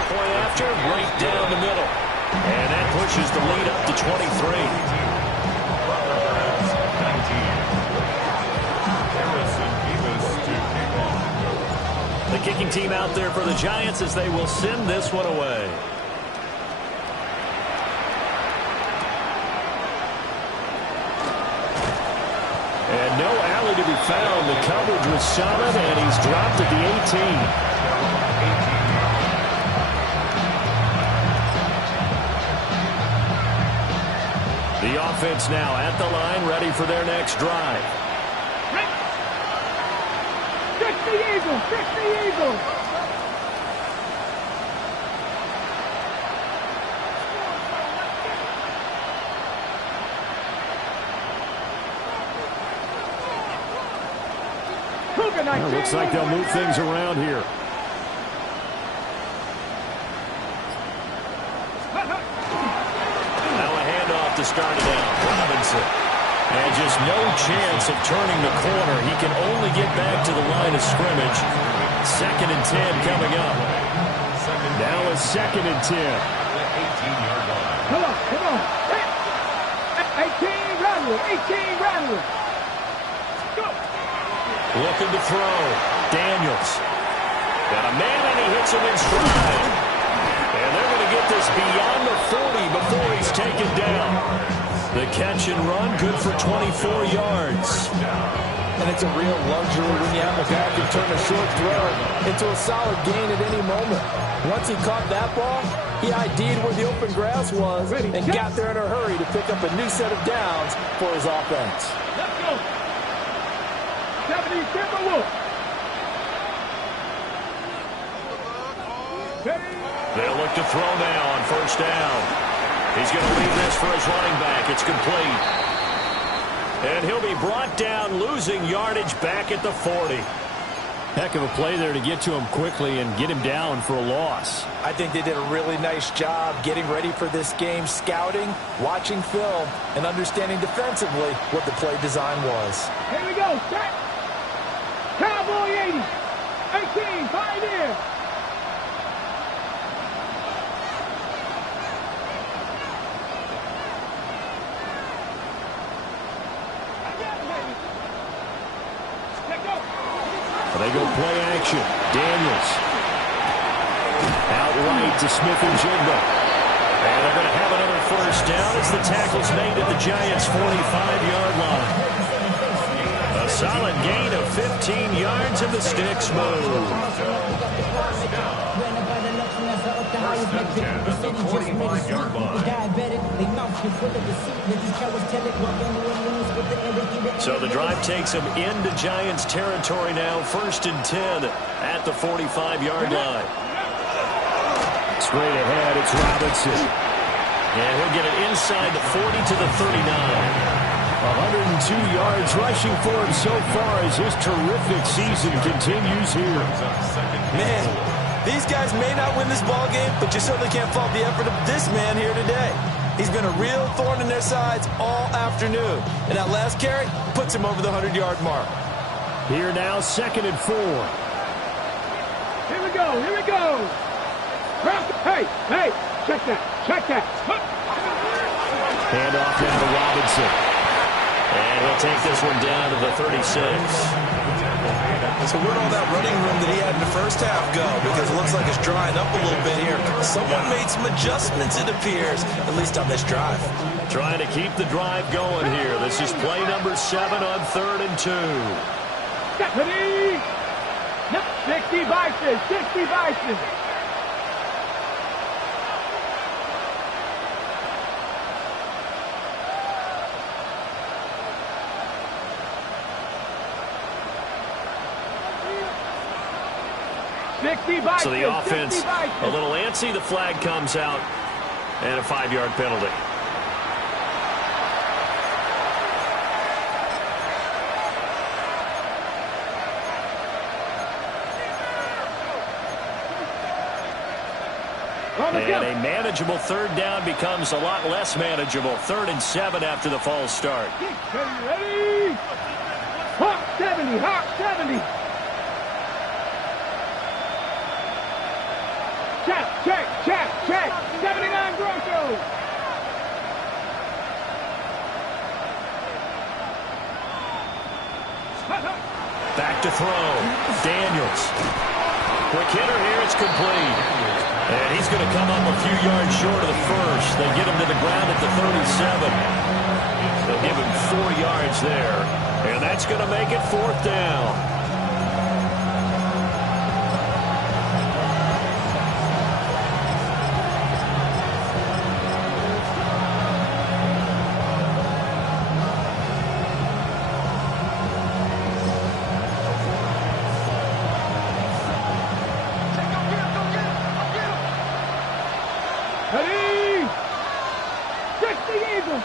Point after, right down the middle. And that pushes the lead up to 23. The kicking team out there for the Giants as they will send this one away. And no alley to be found. The coverage was solid, and he's dropped at the 18. The offense now at the line, ready for their next drive. Fix the Eagles! Fix the Eagles! Well, looks like they'll move things around here. Now a handoff to start it out. Robinson. And just no chance of turning the corner. He can only get back to the line of scrimmage. 2nd and 10 coming up. Now a 2nd and 10. Come on, come on. 18 Rattler, 18 Rattler. Go. Looking to throw. Daniels. Got a man, and he hits him in stride. And they're going to get this beyond the 40 before he's taken down. The catch and run, good for 24 yards. And it's a real luxury when you have the guy who can turn a short throw into a solid gain at any moment. Once he caught that ball, he ID'd where the open grass was and got there in a hurry to pick up a new set of downs for his offense. Let's go. 70 Timberwolves. They'll look to throw now on first down. He's going to leave this for his running back. It's complete. And he'll be brought down, losing yardage back at the 40. Heck of a play there to get to him quickly and get him down for a loss. I think they did a really nice job getting ready for this game, scouting, watching film, and understanding defensively what the play design was. Here we go. Set. Cowboy 80. 18. Pioneer. They go play action. Daniels. Out right to Smith-Njigba. And they're going to have another first down as the tackle's made at the Giants' 45-yard line. A solid gain of 15 yards and the sticks move. First and 10 at the 45-yard line. So the drive takes them into Giants territory now. First and 10 at the 45-yard line. Straight ahead, it's Robinson. And he'll get it inside the 40 to the 39. 102 yards rushing for him so far as his terrific season continues here. Man, these guys may not win this ball game, but you certainly can't fault the effort of this man here today. He's been a real thorn in their sides all afternoon. And that last carry puts him over the 100-yard mark. Here now, 2nd and 4. Here we go, here we go. Hey, check that. Hand off now to Robinson. And he'll take this one down to the 36. So where'd all that running room that he had in the first half go? Because it looks like it's drying up a little bit here. Someone made some adjustments, it appears, at least on this drive. Trying to keep the drive going here. This is play number 7 on 3rd and 2. Deputy! 60 vices. So the offense a little antsy. The flag comes out and a 5-yard penalty. And a manageable 3rd down becomes a lot less manageable. 3rd and 7 after the false start. Ready? Hawk 70. Check. 79 Broncos. Back to throw. Daniels. Quick hitter here. It's complete. And he's going to come up a few yards short of the first. They get him to the ground at the 37. They'll give him 4 yards there. And that's going to make it 4th down. Ready?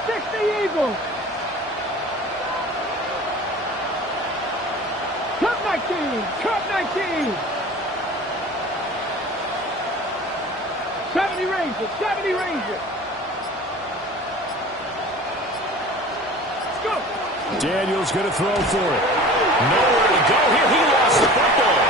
60 Eagles. Cup 19. 70 Rangers. Let's go. Daniels going to throw for it. Nowhere to go here. He lost the football.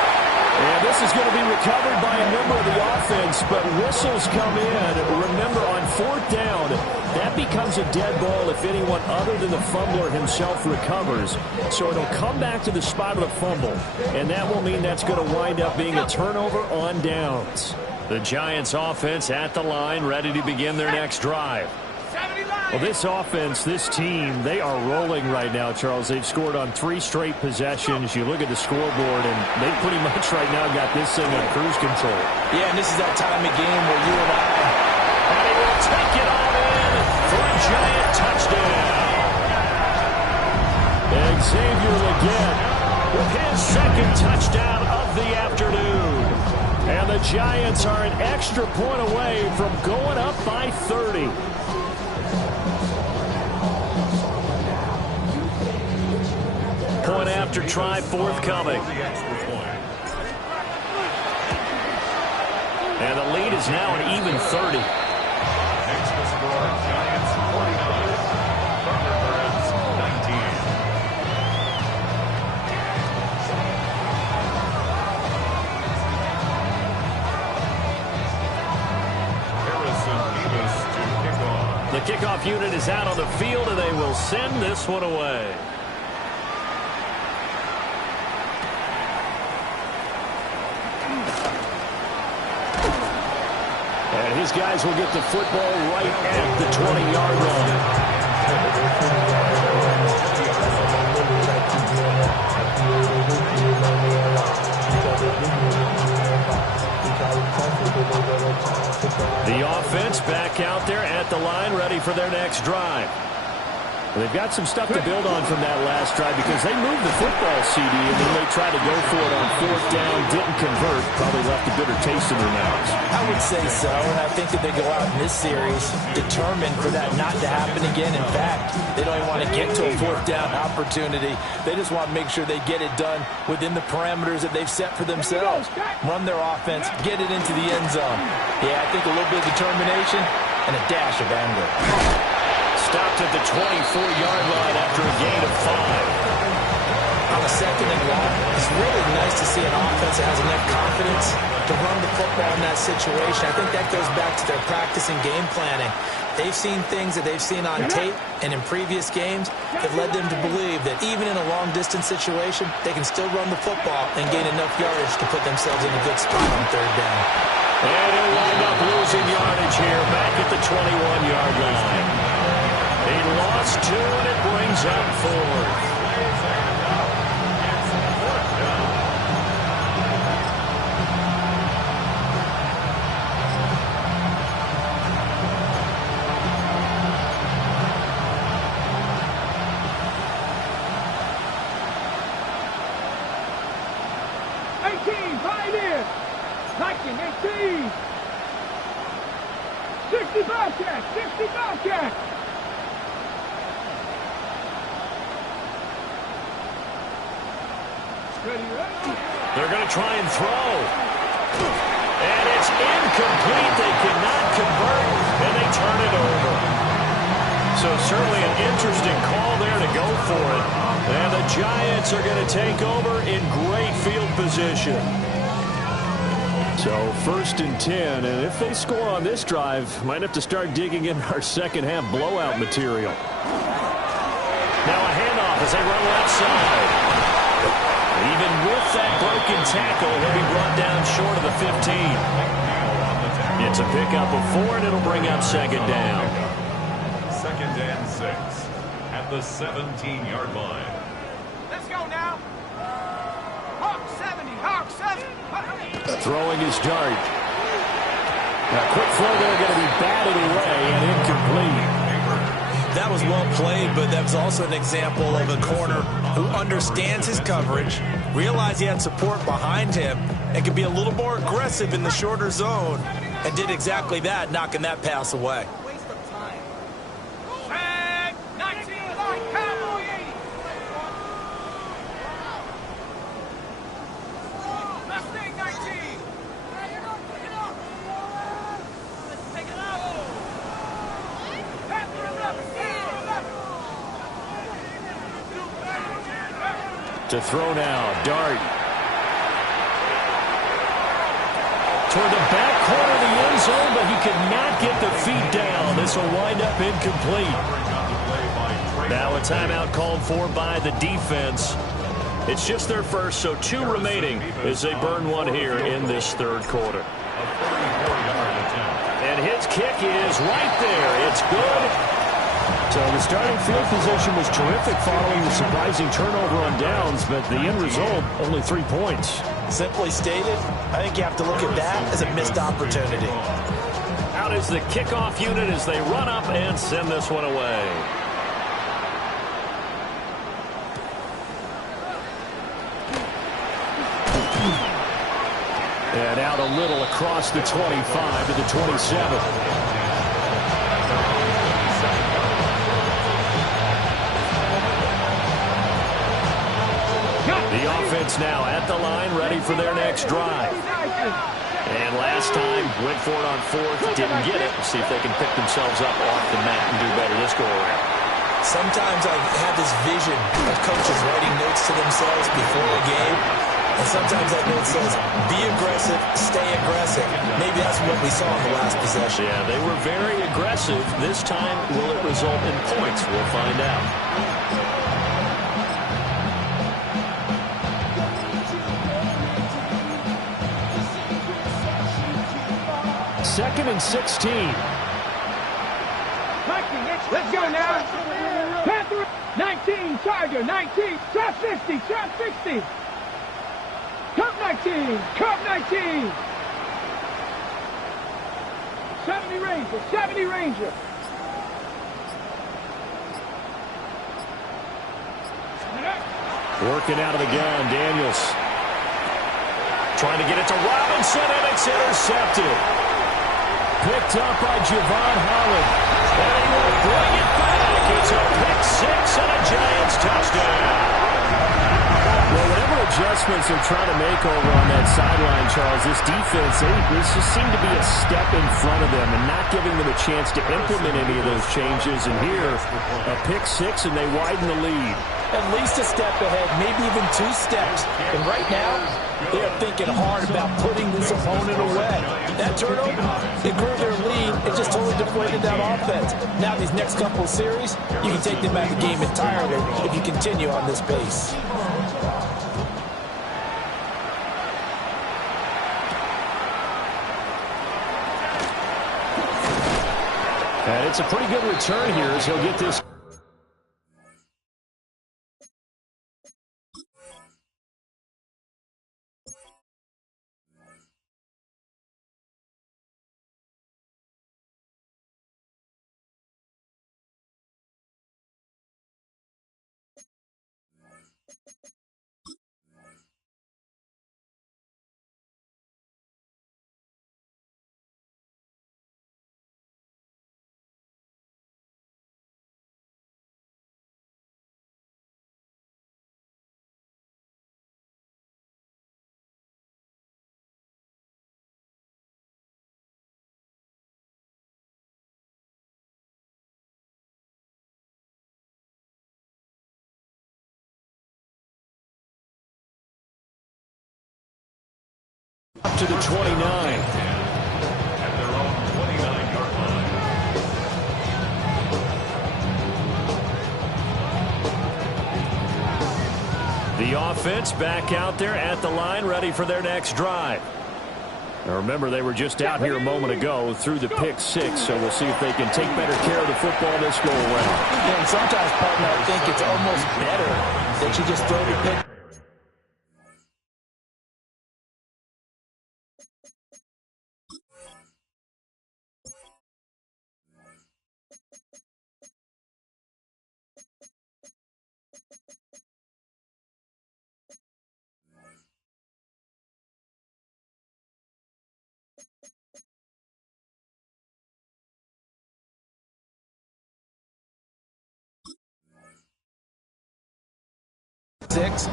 And this is going to be recovered by a member of the offense, but whistles come in. Remember, on 4th down, that becomes a dead ball if anyone other than the fumbler himself recovers. So it'll come back to the spot of the fumble, and that will mean that's going to wind up being a turnover on downs. The Giants offense at the line, ready to begin their next drive. Well, this offense, this team, they are rolling right now, Charles. They've scored on 3 straight possessions. You look at the scoreboard, and they pretty much right now got this thing on cruise control. Yeah, and this is that time of game where you and I... And he will take it on in for a Giant touchdown. Xavier Legette With his 2nd touchdown of the afternoon. And the Giants are an extra point away from going up by 30. Point after try forthcoming. And the lead is now an even 30. Next to score, Giants 49, Thunderbirds 19. Harrison Davis to kickoff. The kickoff unit is out on the field, and they will send this one away. His guys will get the football right at the 20-yard line. The offense back out there at the line, ready for their next drive. They've got some stuff to build on from that last drive because they moved the football, CD, and then they tried to go for it on 4th down, didn't convert, probably left a bitter taste in their mouths. I would say so, and I think that they go out in this series determined for that not to happen again. In fact, they don't even want to get to a 4th down opportunity. They just want to make sure they get it done within the parameters that they've set for themselves. Run their offense, get it into the end zone. Yeah, I think a little bit of determination and a dash of anger. Stopped at the 24-yard line after a gain of 5. On a 2nd and long, it's really nice to see an offense that has enough confidence to run the football in that situation. I think that goes back to their practice and game planning. They've seen things that they've seen on tape and in previous games that led them to believe that even in a long-distance situation, they can still run the football and gain enough yardage to put themselves in a good spot on 3rd down. And he'll wind up losing yardage here back at the 21-yard line. He lost 2, and it brings up 4th. Pioneer! 1918! 60 Bobcat! 60 Bobcat! They're going to try and throw. And it's incomplete. They cannot convert, and they turn it over. So certainly an interesting call there to go for it. And the Giants are going to take over in great field position. So 1st and 10, and if they score on this drive, might have to start digging in our second-half blowout material. Now a handoff as they run left side. Even with that broken tackle, he'll be brought down short of the 15. It's a pickup of 4, and it'll bring up 2nd down. 2nd and 6 at the 17-yard line. Let's go now. Hawk 70, Hawk 70. Throwing his dart. A quick throw there going to be batted away and incomplete. That was well played, but that was also an example of a corner who understands his coverage, realized he had support behind him, and could be a little more aggressive in the shorter zone, and did exactly that, knocking that pass away. Waste of time. Flag 19 line Cowboy 80. Mustang 19. Take it out. Panther 11. To throw now, Dart. Toward the back corner of the end zone, but he could not get the feet down. This will wind up incomplete. Now a timeout called for by the defense. It's just their first, so 2 remaining as they burn 1 here in this 3rd quarter. And his kick is right there. It's good. So the starting field position was terrific following the surprising turnover on downs, but the end result, only 3 points. Simply stated, I think you have to look at that as a missed opportunity. Out is the kickoff unit as they run up and send this one away. And out a little across the 25 to the 27. The offense now at the line, ready for their next drive. And last time, went for it on 4th, didn't get it. See if they can pick themselves up off the mat and do better this go-around. Sometimes I have this vision of coaches writing notes to themselves before a game. And sometimes that note says, be aggressive, stay aggressive. Maybe that's what we saw in the last possession. Yeah, they were very aggressive. This time, will it result in points? We'll find out. 2nd and 16. Let's go now. Panther 19, Charger 19, trap 60, trap 60. Cup 19, cup 19. 70 Ranger, 70 Ranger. Working out of the gun, Daniels. Trying to get it to Robinson, and it's intercepted. Picked up by Javon Holland. And he will bring it back. It's a pick six and a Giants touchdown. Well, whatever adjustments they're trying to make over on that sideline, Charles, this defense, this just seemed to be a step in front of them and not giving them a chance to implement any of those changes. And here, a pick six, and they widen the lead. At least a step ahead, maybe even 2 steps. And right now, they are thinking hard about putting this opponent away. That turnover, it grew their lead. It just totally deflated that offense. Now these next couple of series, you can take them out of the game entirely if you continue on this pace. And it's a pretty good return here as he'll get this. Up to the 29. At their own 29-yard line. The offense back out there at the line, ready for their next drive. Now remember, they were just out here a moment ago through the pick six, so we'll see if they can take better care of the football this go around. And sometimes, partner, I think it's almost better that you just throw the pick.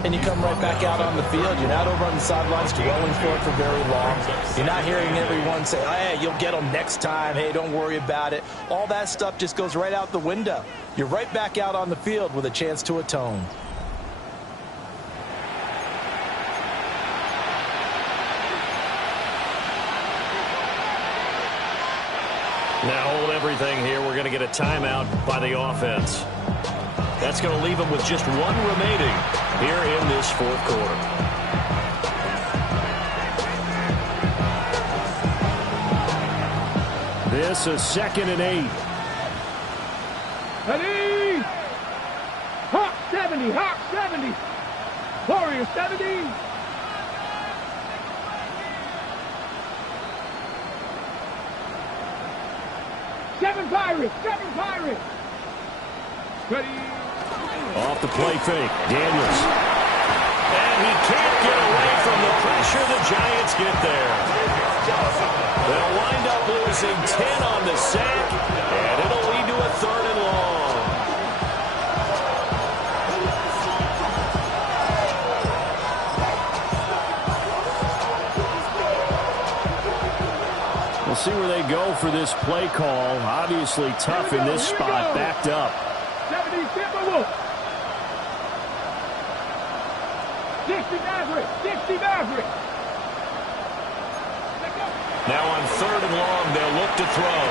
And you come right back out on the field. You're not over on the sidelines dwelling for it for very long. You're not hearing everyone say, hey, you'll get them next time. Hey, don't worry about it. All that stuff just goes right out the window. You're right back out on the field with a chance to atone. Now hold everything here. We're going to get a timeout by the offense. That's going to leave them with just one remaining here in this fourth quarter. This is 2nd and 8. Ready? Hawk 70, Hawk 70. Warrior 70. Seven Pirates. Ready? Off the play fake, Daniels. And he can't get away from the pressure. The Giants get there. They'll wind up losing 10 on the sack, and it'll lead to a 3rd and long. We'll see where they go for this play call. Obviously tough in this spot, backed up. 70 Timberwolves. 60 Maverick. Now on 3rd and long, they'll look to throw.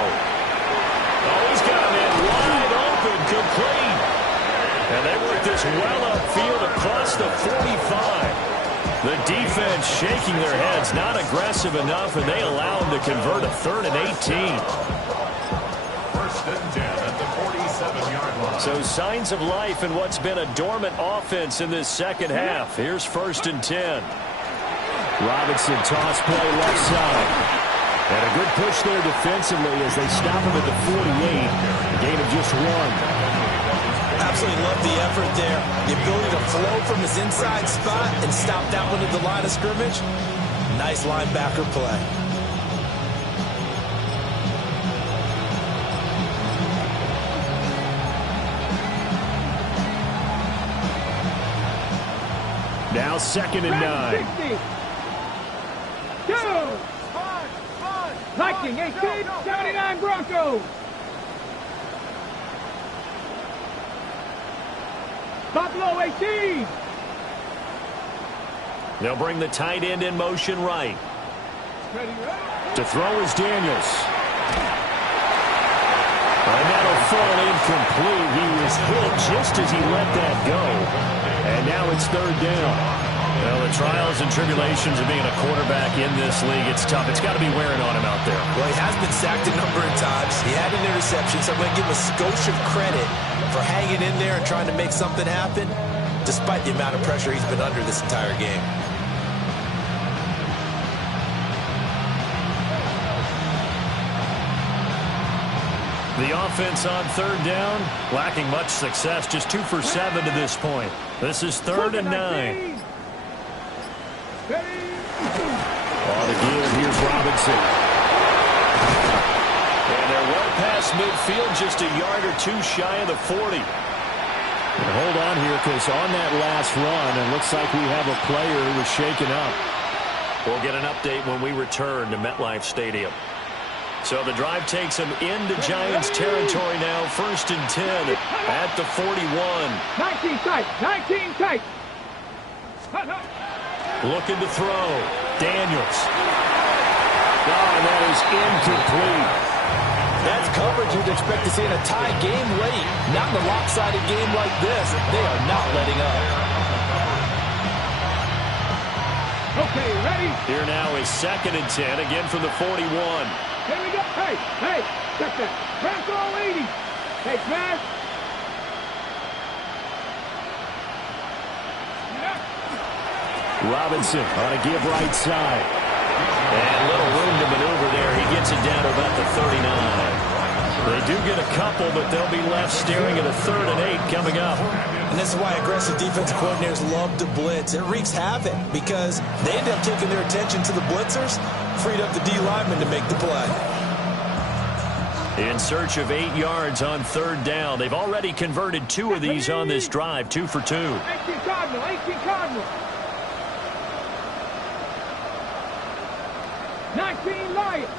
Oh, he's got him in wide open, complete. And they work this well upfield across the 45. The defense shaking their heads, not aggressive enough, and they allow them to convert a 3rd and 18. First and 10 at the 47-yard line. So signs of life in what's been a dormant offense in this second half. Here's 1st and 10. Robinson toss play left side. And a good push there defensively as they stop him at the 48. A gain of just 1. Absolutely love the effort there. The ability to flow from his inside spot and stop that one at the line of scrimmage. Nice linebacker play. Now 2nd and 9. 2. Viking 18, 79 Broncos. Buffalo 18. They'll bring the tight end in motion right. To throw is Daniels. And that'll fall incomplete. He was hit just as he let that go. And now it's 3rd down. Well, the trials and tribulations of being a quarterback in this league, it's tough. It's got to be wearing on him out there. Well, he has been sacked a number of times. He had an interception, so I'm going to give him a skosh of credit for hanging in there and trying to make something happen, despite the amount of pressure he's been under this entire game. The offense on 3rd down, lacking much success, just 2 for 7 to this point. This is 3rd and 9. On the give, here's Robinson. And they're well past midfield, just a yard or 2 shy of the 40. And hold on here, because on that last run, it looks like we have a player who was shaken up. We'll get an update when we return to MetLife Stadium. So the drive takes them into Giants territory now. 1st and 10 at the 41. 19 tight. 19 tight. Looking to throw. Daniels. Oh, and that is incomplete. That's coverage you'd expect to see in a tie game late. Not in a lopsided game like this. They are not letting up. Okay, ready? Here now is 2nd and 10, again from the 41. Here we go. Hey, check that. Pass all 80. Hey, smash. Robinson on a give right side. And a little room to maneuver there. He gets it down to about the 39. They do get a couple, but they'll be left staring at a 3rd and 8 coming up. And this is why aggressive defensive coordinators love to blitz. It wreaks havoc because they end up taking their attention to the blitzers, freed up the D lineman to make the play. In search of 8 yards on 3rd down. They've already converted 2 of these on this drive, 2 for 2. 18 Cardinal, 18 Cardinal. 19 Lions.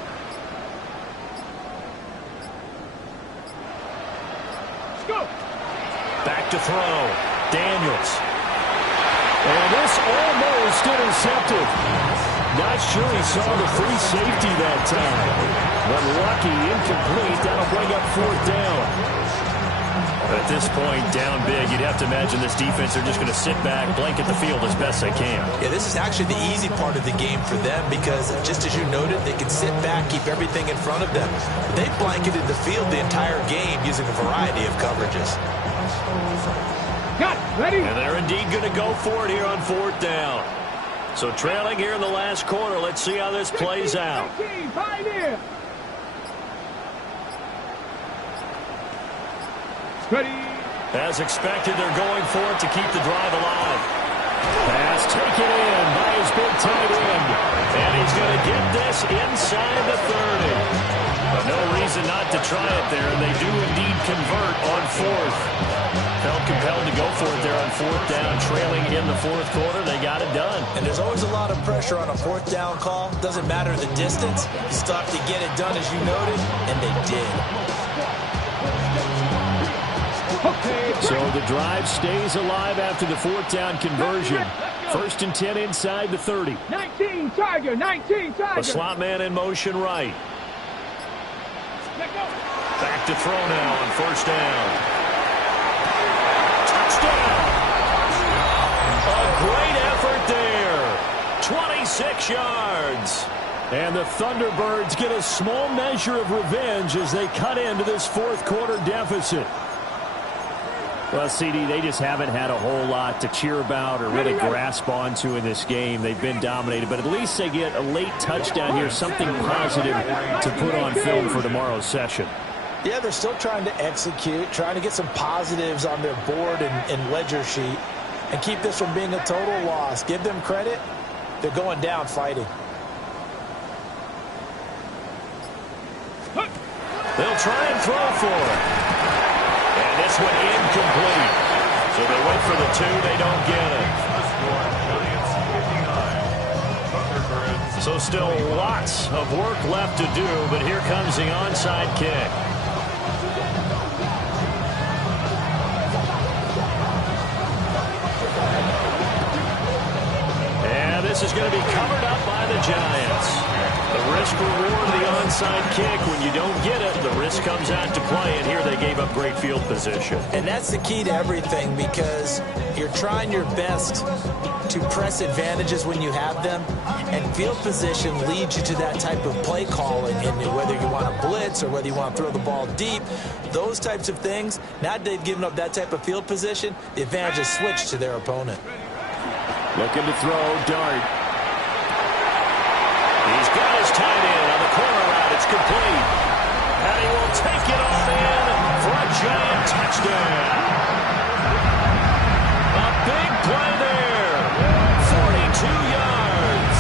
Go. Back to throw. Daniels. And this almost intercepted. Not sure he saw the free safety that time. But lucky, incomplete. That'll bring up 4th down. At this point, down big, you'd have to imagine this defense are just going to sit back, blanket the field as best they can. Yeah, this is actually the easy part of the game for them because, just as you noted, they can sit back, keep everything in front of them. They blanketed the field the entire game using a variety of coverages. Got it. Ready? And they're indeed going to go for it here on 4th down. So trailing here in the last quarter, let's see how this plays out. 19, Pioneer. Ready. As expected, they're going for it to keep the drive alive. Pass taken in by his big tight end. And he's going to get this inside the 30. But no reason not to try it there, and they do indeed convert on 4th. Felt compelled to go for it there on 4th down, trailing in the 4th quarter. They got it done. And there's always a lot of pressure on a 4th down call. Doesn't matter the distance. You still have to get it done, as you noted, and they did. So the drive stays alive after the 4th down conversion. 1st and 10 inside the 30. 19 Tiger, 19 Tiger. The slot man in motion right. Let go. Back to throw now on 1st down. Touchdown! A great effort there. 26 yards. And the Thunderbirds get a small measure of revenge as they cut into this fourth quarter deficit. Well, CD, they just haven't had a whole lot to cheer about or really grasp onto in this game. They've been dominated, but at least they get a late touchdown here, something positive to put on film for tomorrow's session. Yeah, they're still trying to execute, trying to get some positives on their board and ledger sheet and keep this from being a total loss. Give them credit. They're going down fighting. They'll try and throw for it. And this one incomplete. So they went for the 2. They don't get it. So still lots of work left to do, but here comes the onside kick. And this is going to be covered up by the Giants. The risk reward the onside kick. When you don't get it, the risk comes out to play, and here they gave up great field position. And that's the key to everything, because you're trying your best to press advantages when you have them, and field position leads you to that type of play calling. And whether you want to blitz or whether you want to throw the ball deep, those types of things, now that they've given up that type of field position, the advantage is switched to their opponent. Looking to throw, Dart. He's got his tight end on the corner route. It's complete. And he will take it on in for a Giant touchdown. A big play there. 42 yards.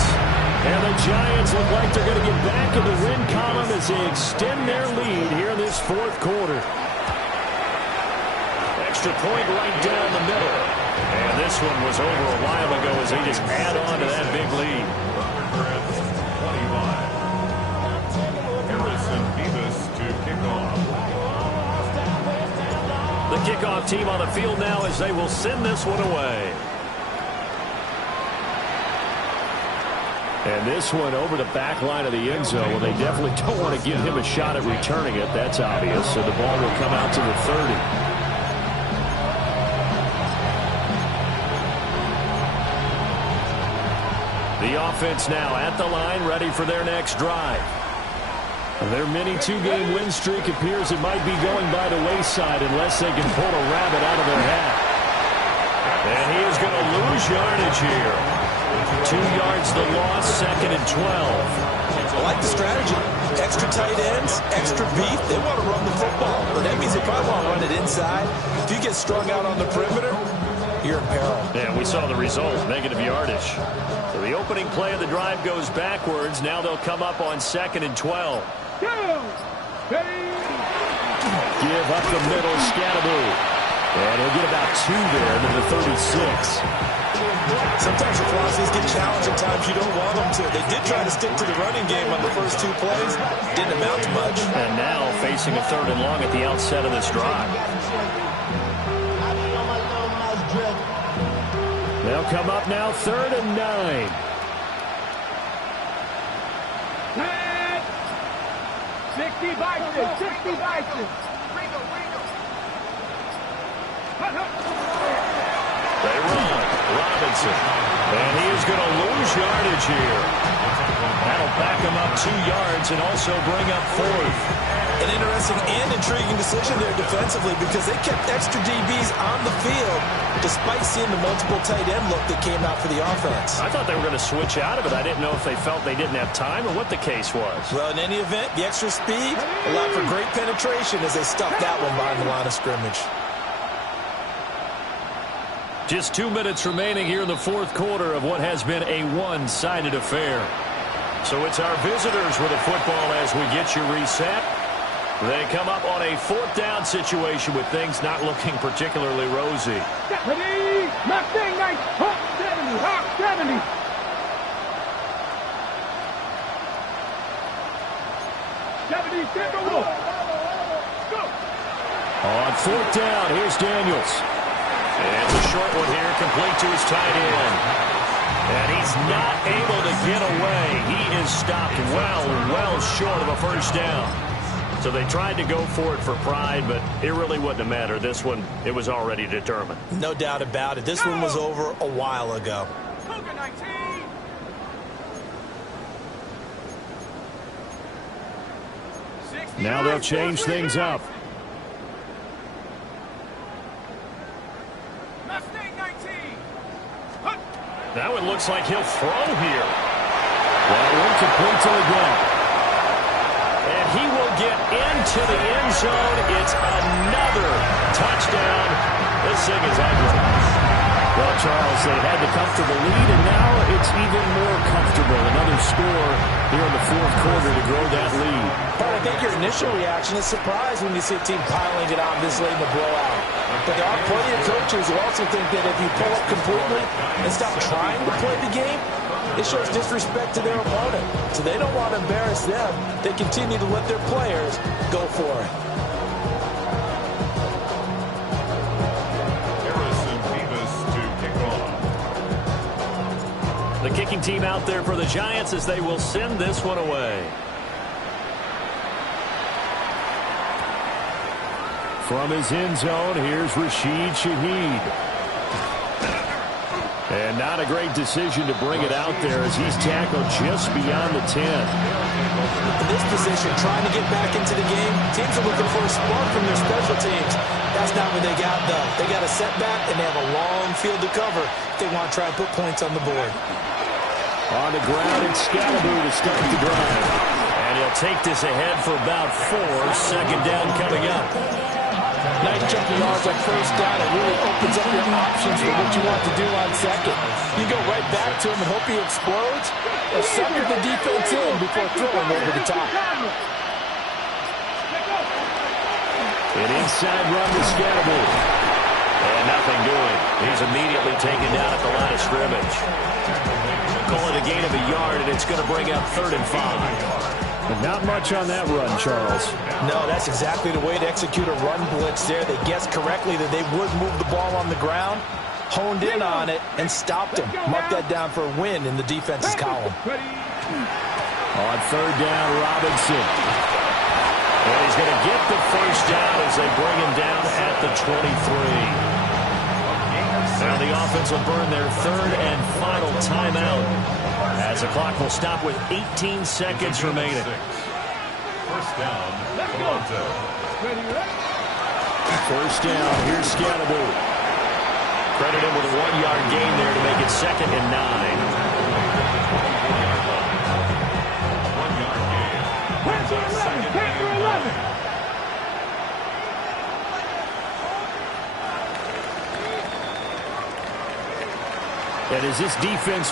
And the Giants look like they're going to get back in the win column as they extend their lead here in this fourth quarter. Extra point right down the middle. And this one was over a while ago as they just add on to that big lead. The kickoff team on the field now as they will send this one away. And this one over the back line of the end zone. Well, they definitely don't want to give him a shot at returning it. That's obvious. So the ball will come out to the 30. The offense now at the line, ready for their next drive. Their mini two-game win streak appears it might be going by the wayside unless they can pull a rabbit out of their hat. And he is going to lose yardage here. 2 yards the loss, 2nd and 12. I like the strategy. Extra tight ends, extra beef. They want to run the football, but that means they probably want to run it inside. If you get strung out on the perimeter, you're in peril. Yeah, we saw the result, negative yardage. So the opening play of the drive goes backwards. Now they'll come up on 2nd and 12. Give up the middle, Scatteroo. And he'll get about 2 there to the 36. Sometimes your philosophies get challenged at times you don't want them to. They did try to stick to the running game on the first 2 plays. Didn't amount to much. And now facing a 3rd and long at the outset of this drive. They'll come up now 3rd and 9. 60 Vikings, 60 Vikings. They run. Robinson. And he is going to lose yardage here. That'll back him up 2 yards and also bring up 4th. An interesting and intriguing decision there defensively, because they kept extra DBs on the field despite seeing the multiple tight end look that came out for the offense. I thought they were going to switch out of it. I didn't know if they felt they didn't have time or what the case was. Well, in any event, the extra speed allowed for great penetration as they stuffed that one behind the line of scrimmage. Just 2 minutes remaining here in the fourth quarter of what has been a one-sided affair. So it's our visitors with the football as we get you reset. They come up on a 4th down situation with things not looking particularly rosy. Ready? Mustang nice. Hawk 70. Hawk 70. Go. On 4th down, here's Daniels. And it's a short one here, complete to his tight end. And he's not able to get away. He is stopped well short of a 1st down. So they tried to go for it for pride, but it really wouldn't have mattered. This one, it was already determined. No doubt about it. This one was over a while ago. Now they'll change things up. Now it looks like he'll throw here. Well, incomplete to again. And he will get into the end zone. It's another touchdown. This thing is ugly. Well, Charles, they had the comfortable lead, and now it's even more comfortable. Another score here in the fourth quarter to grow that lead. But I think your initial reaction is surprise when you see a team piling it on this late in the blowout. But there are plenty of coaches who also think that if you pull up completely and stop trying to play the game, it shows disrespect to their opponent. So they don't want to embarrass them. They continue to let their players go for it. The kicking team out there for the Giants as they will send this one away. From his end zone, here's Rashid Shaheed. And not a great decision to bring it out there as he's tackled just beyond the 10. In this position, trying to get back into the game, teams are looking for a spark from their special teams. That's not what they got, though. They got a setback, and they have a long field to cover if they want to try and put points on the board. On the ground, it's Scalaboo to start the drive. And he'll take this ahead for about 4. Second down coming up. Nice chunky yards like first down. It really opens up your options for what you want to do on second. You go right back to him and hope he explodes, or sucker the defense in before throwing over the top. An inside run to Scalaboo. And nothing doing. He's immediately taken down at the line of scrimmage. Call it a gain of a yard, and it's going to bring up 3rd and 5. But not much on that run, Charles. No, that's exactly the way to execute a run blitz there. They guessed correctly that they would move the ball on the ground, honed in on it, and stopped him. Mark that down for a win in the defense's column. On 3rd down, Robinson. And he's going to get the first down as they bring him down at the 23. Now the offense will burn their 3rd and final timeout as the clock will stop with 18 seconds remaining. First down, Toronto. First down, here's Scalaboo. Credit him with a 1-yard gain there to make it 2nd and 9. 1-yard gain. Brings up 2nd and 9. And as this defense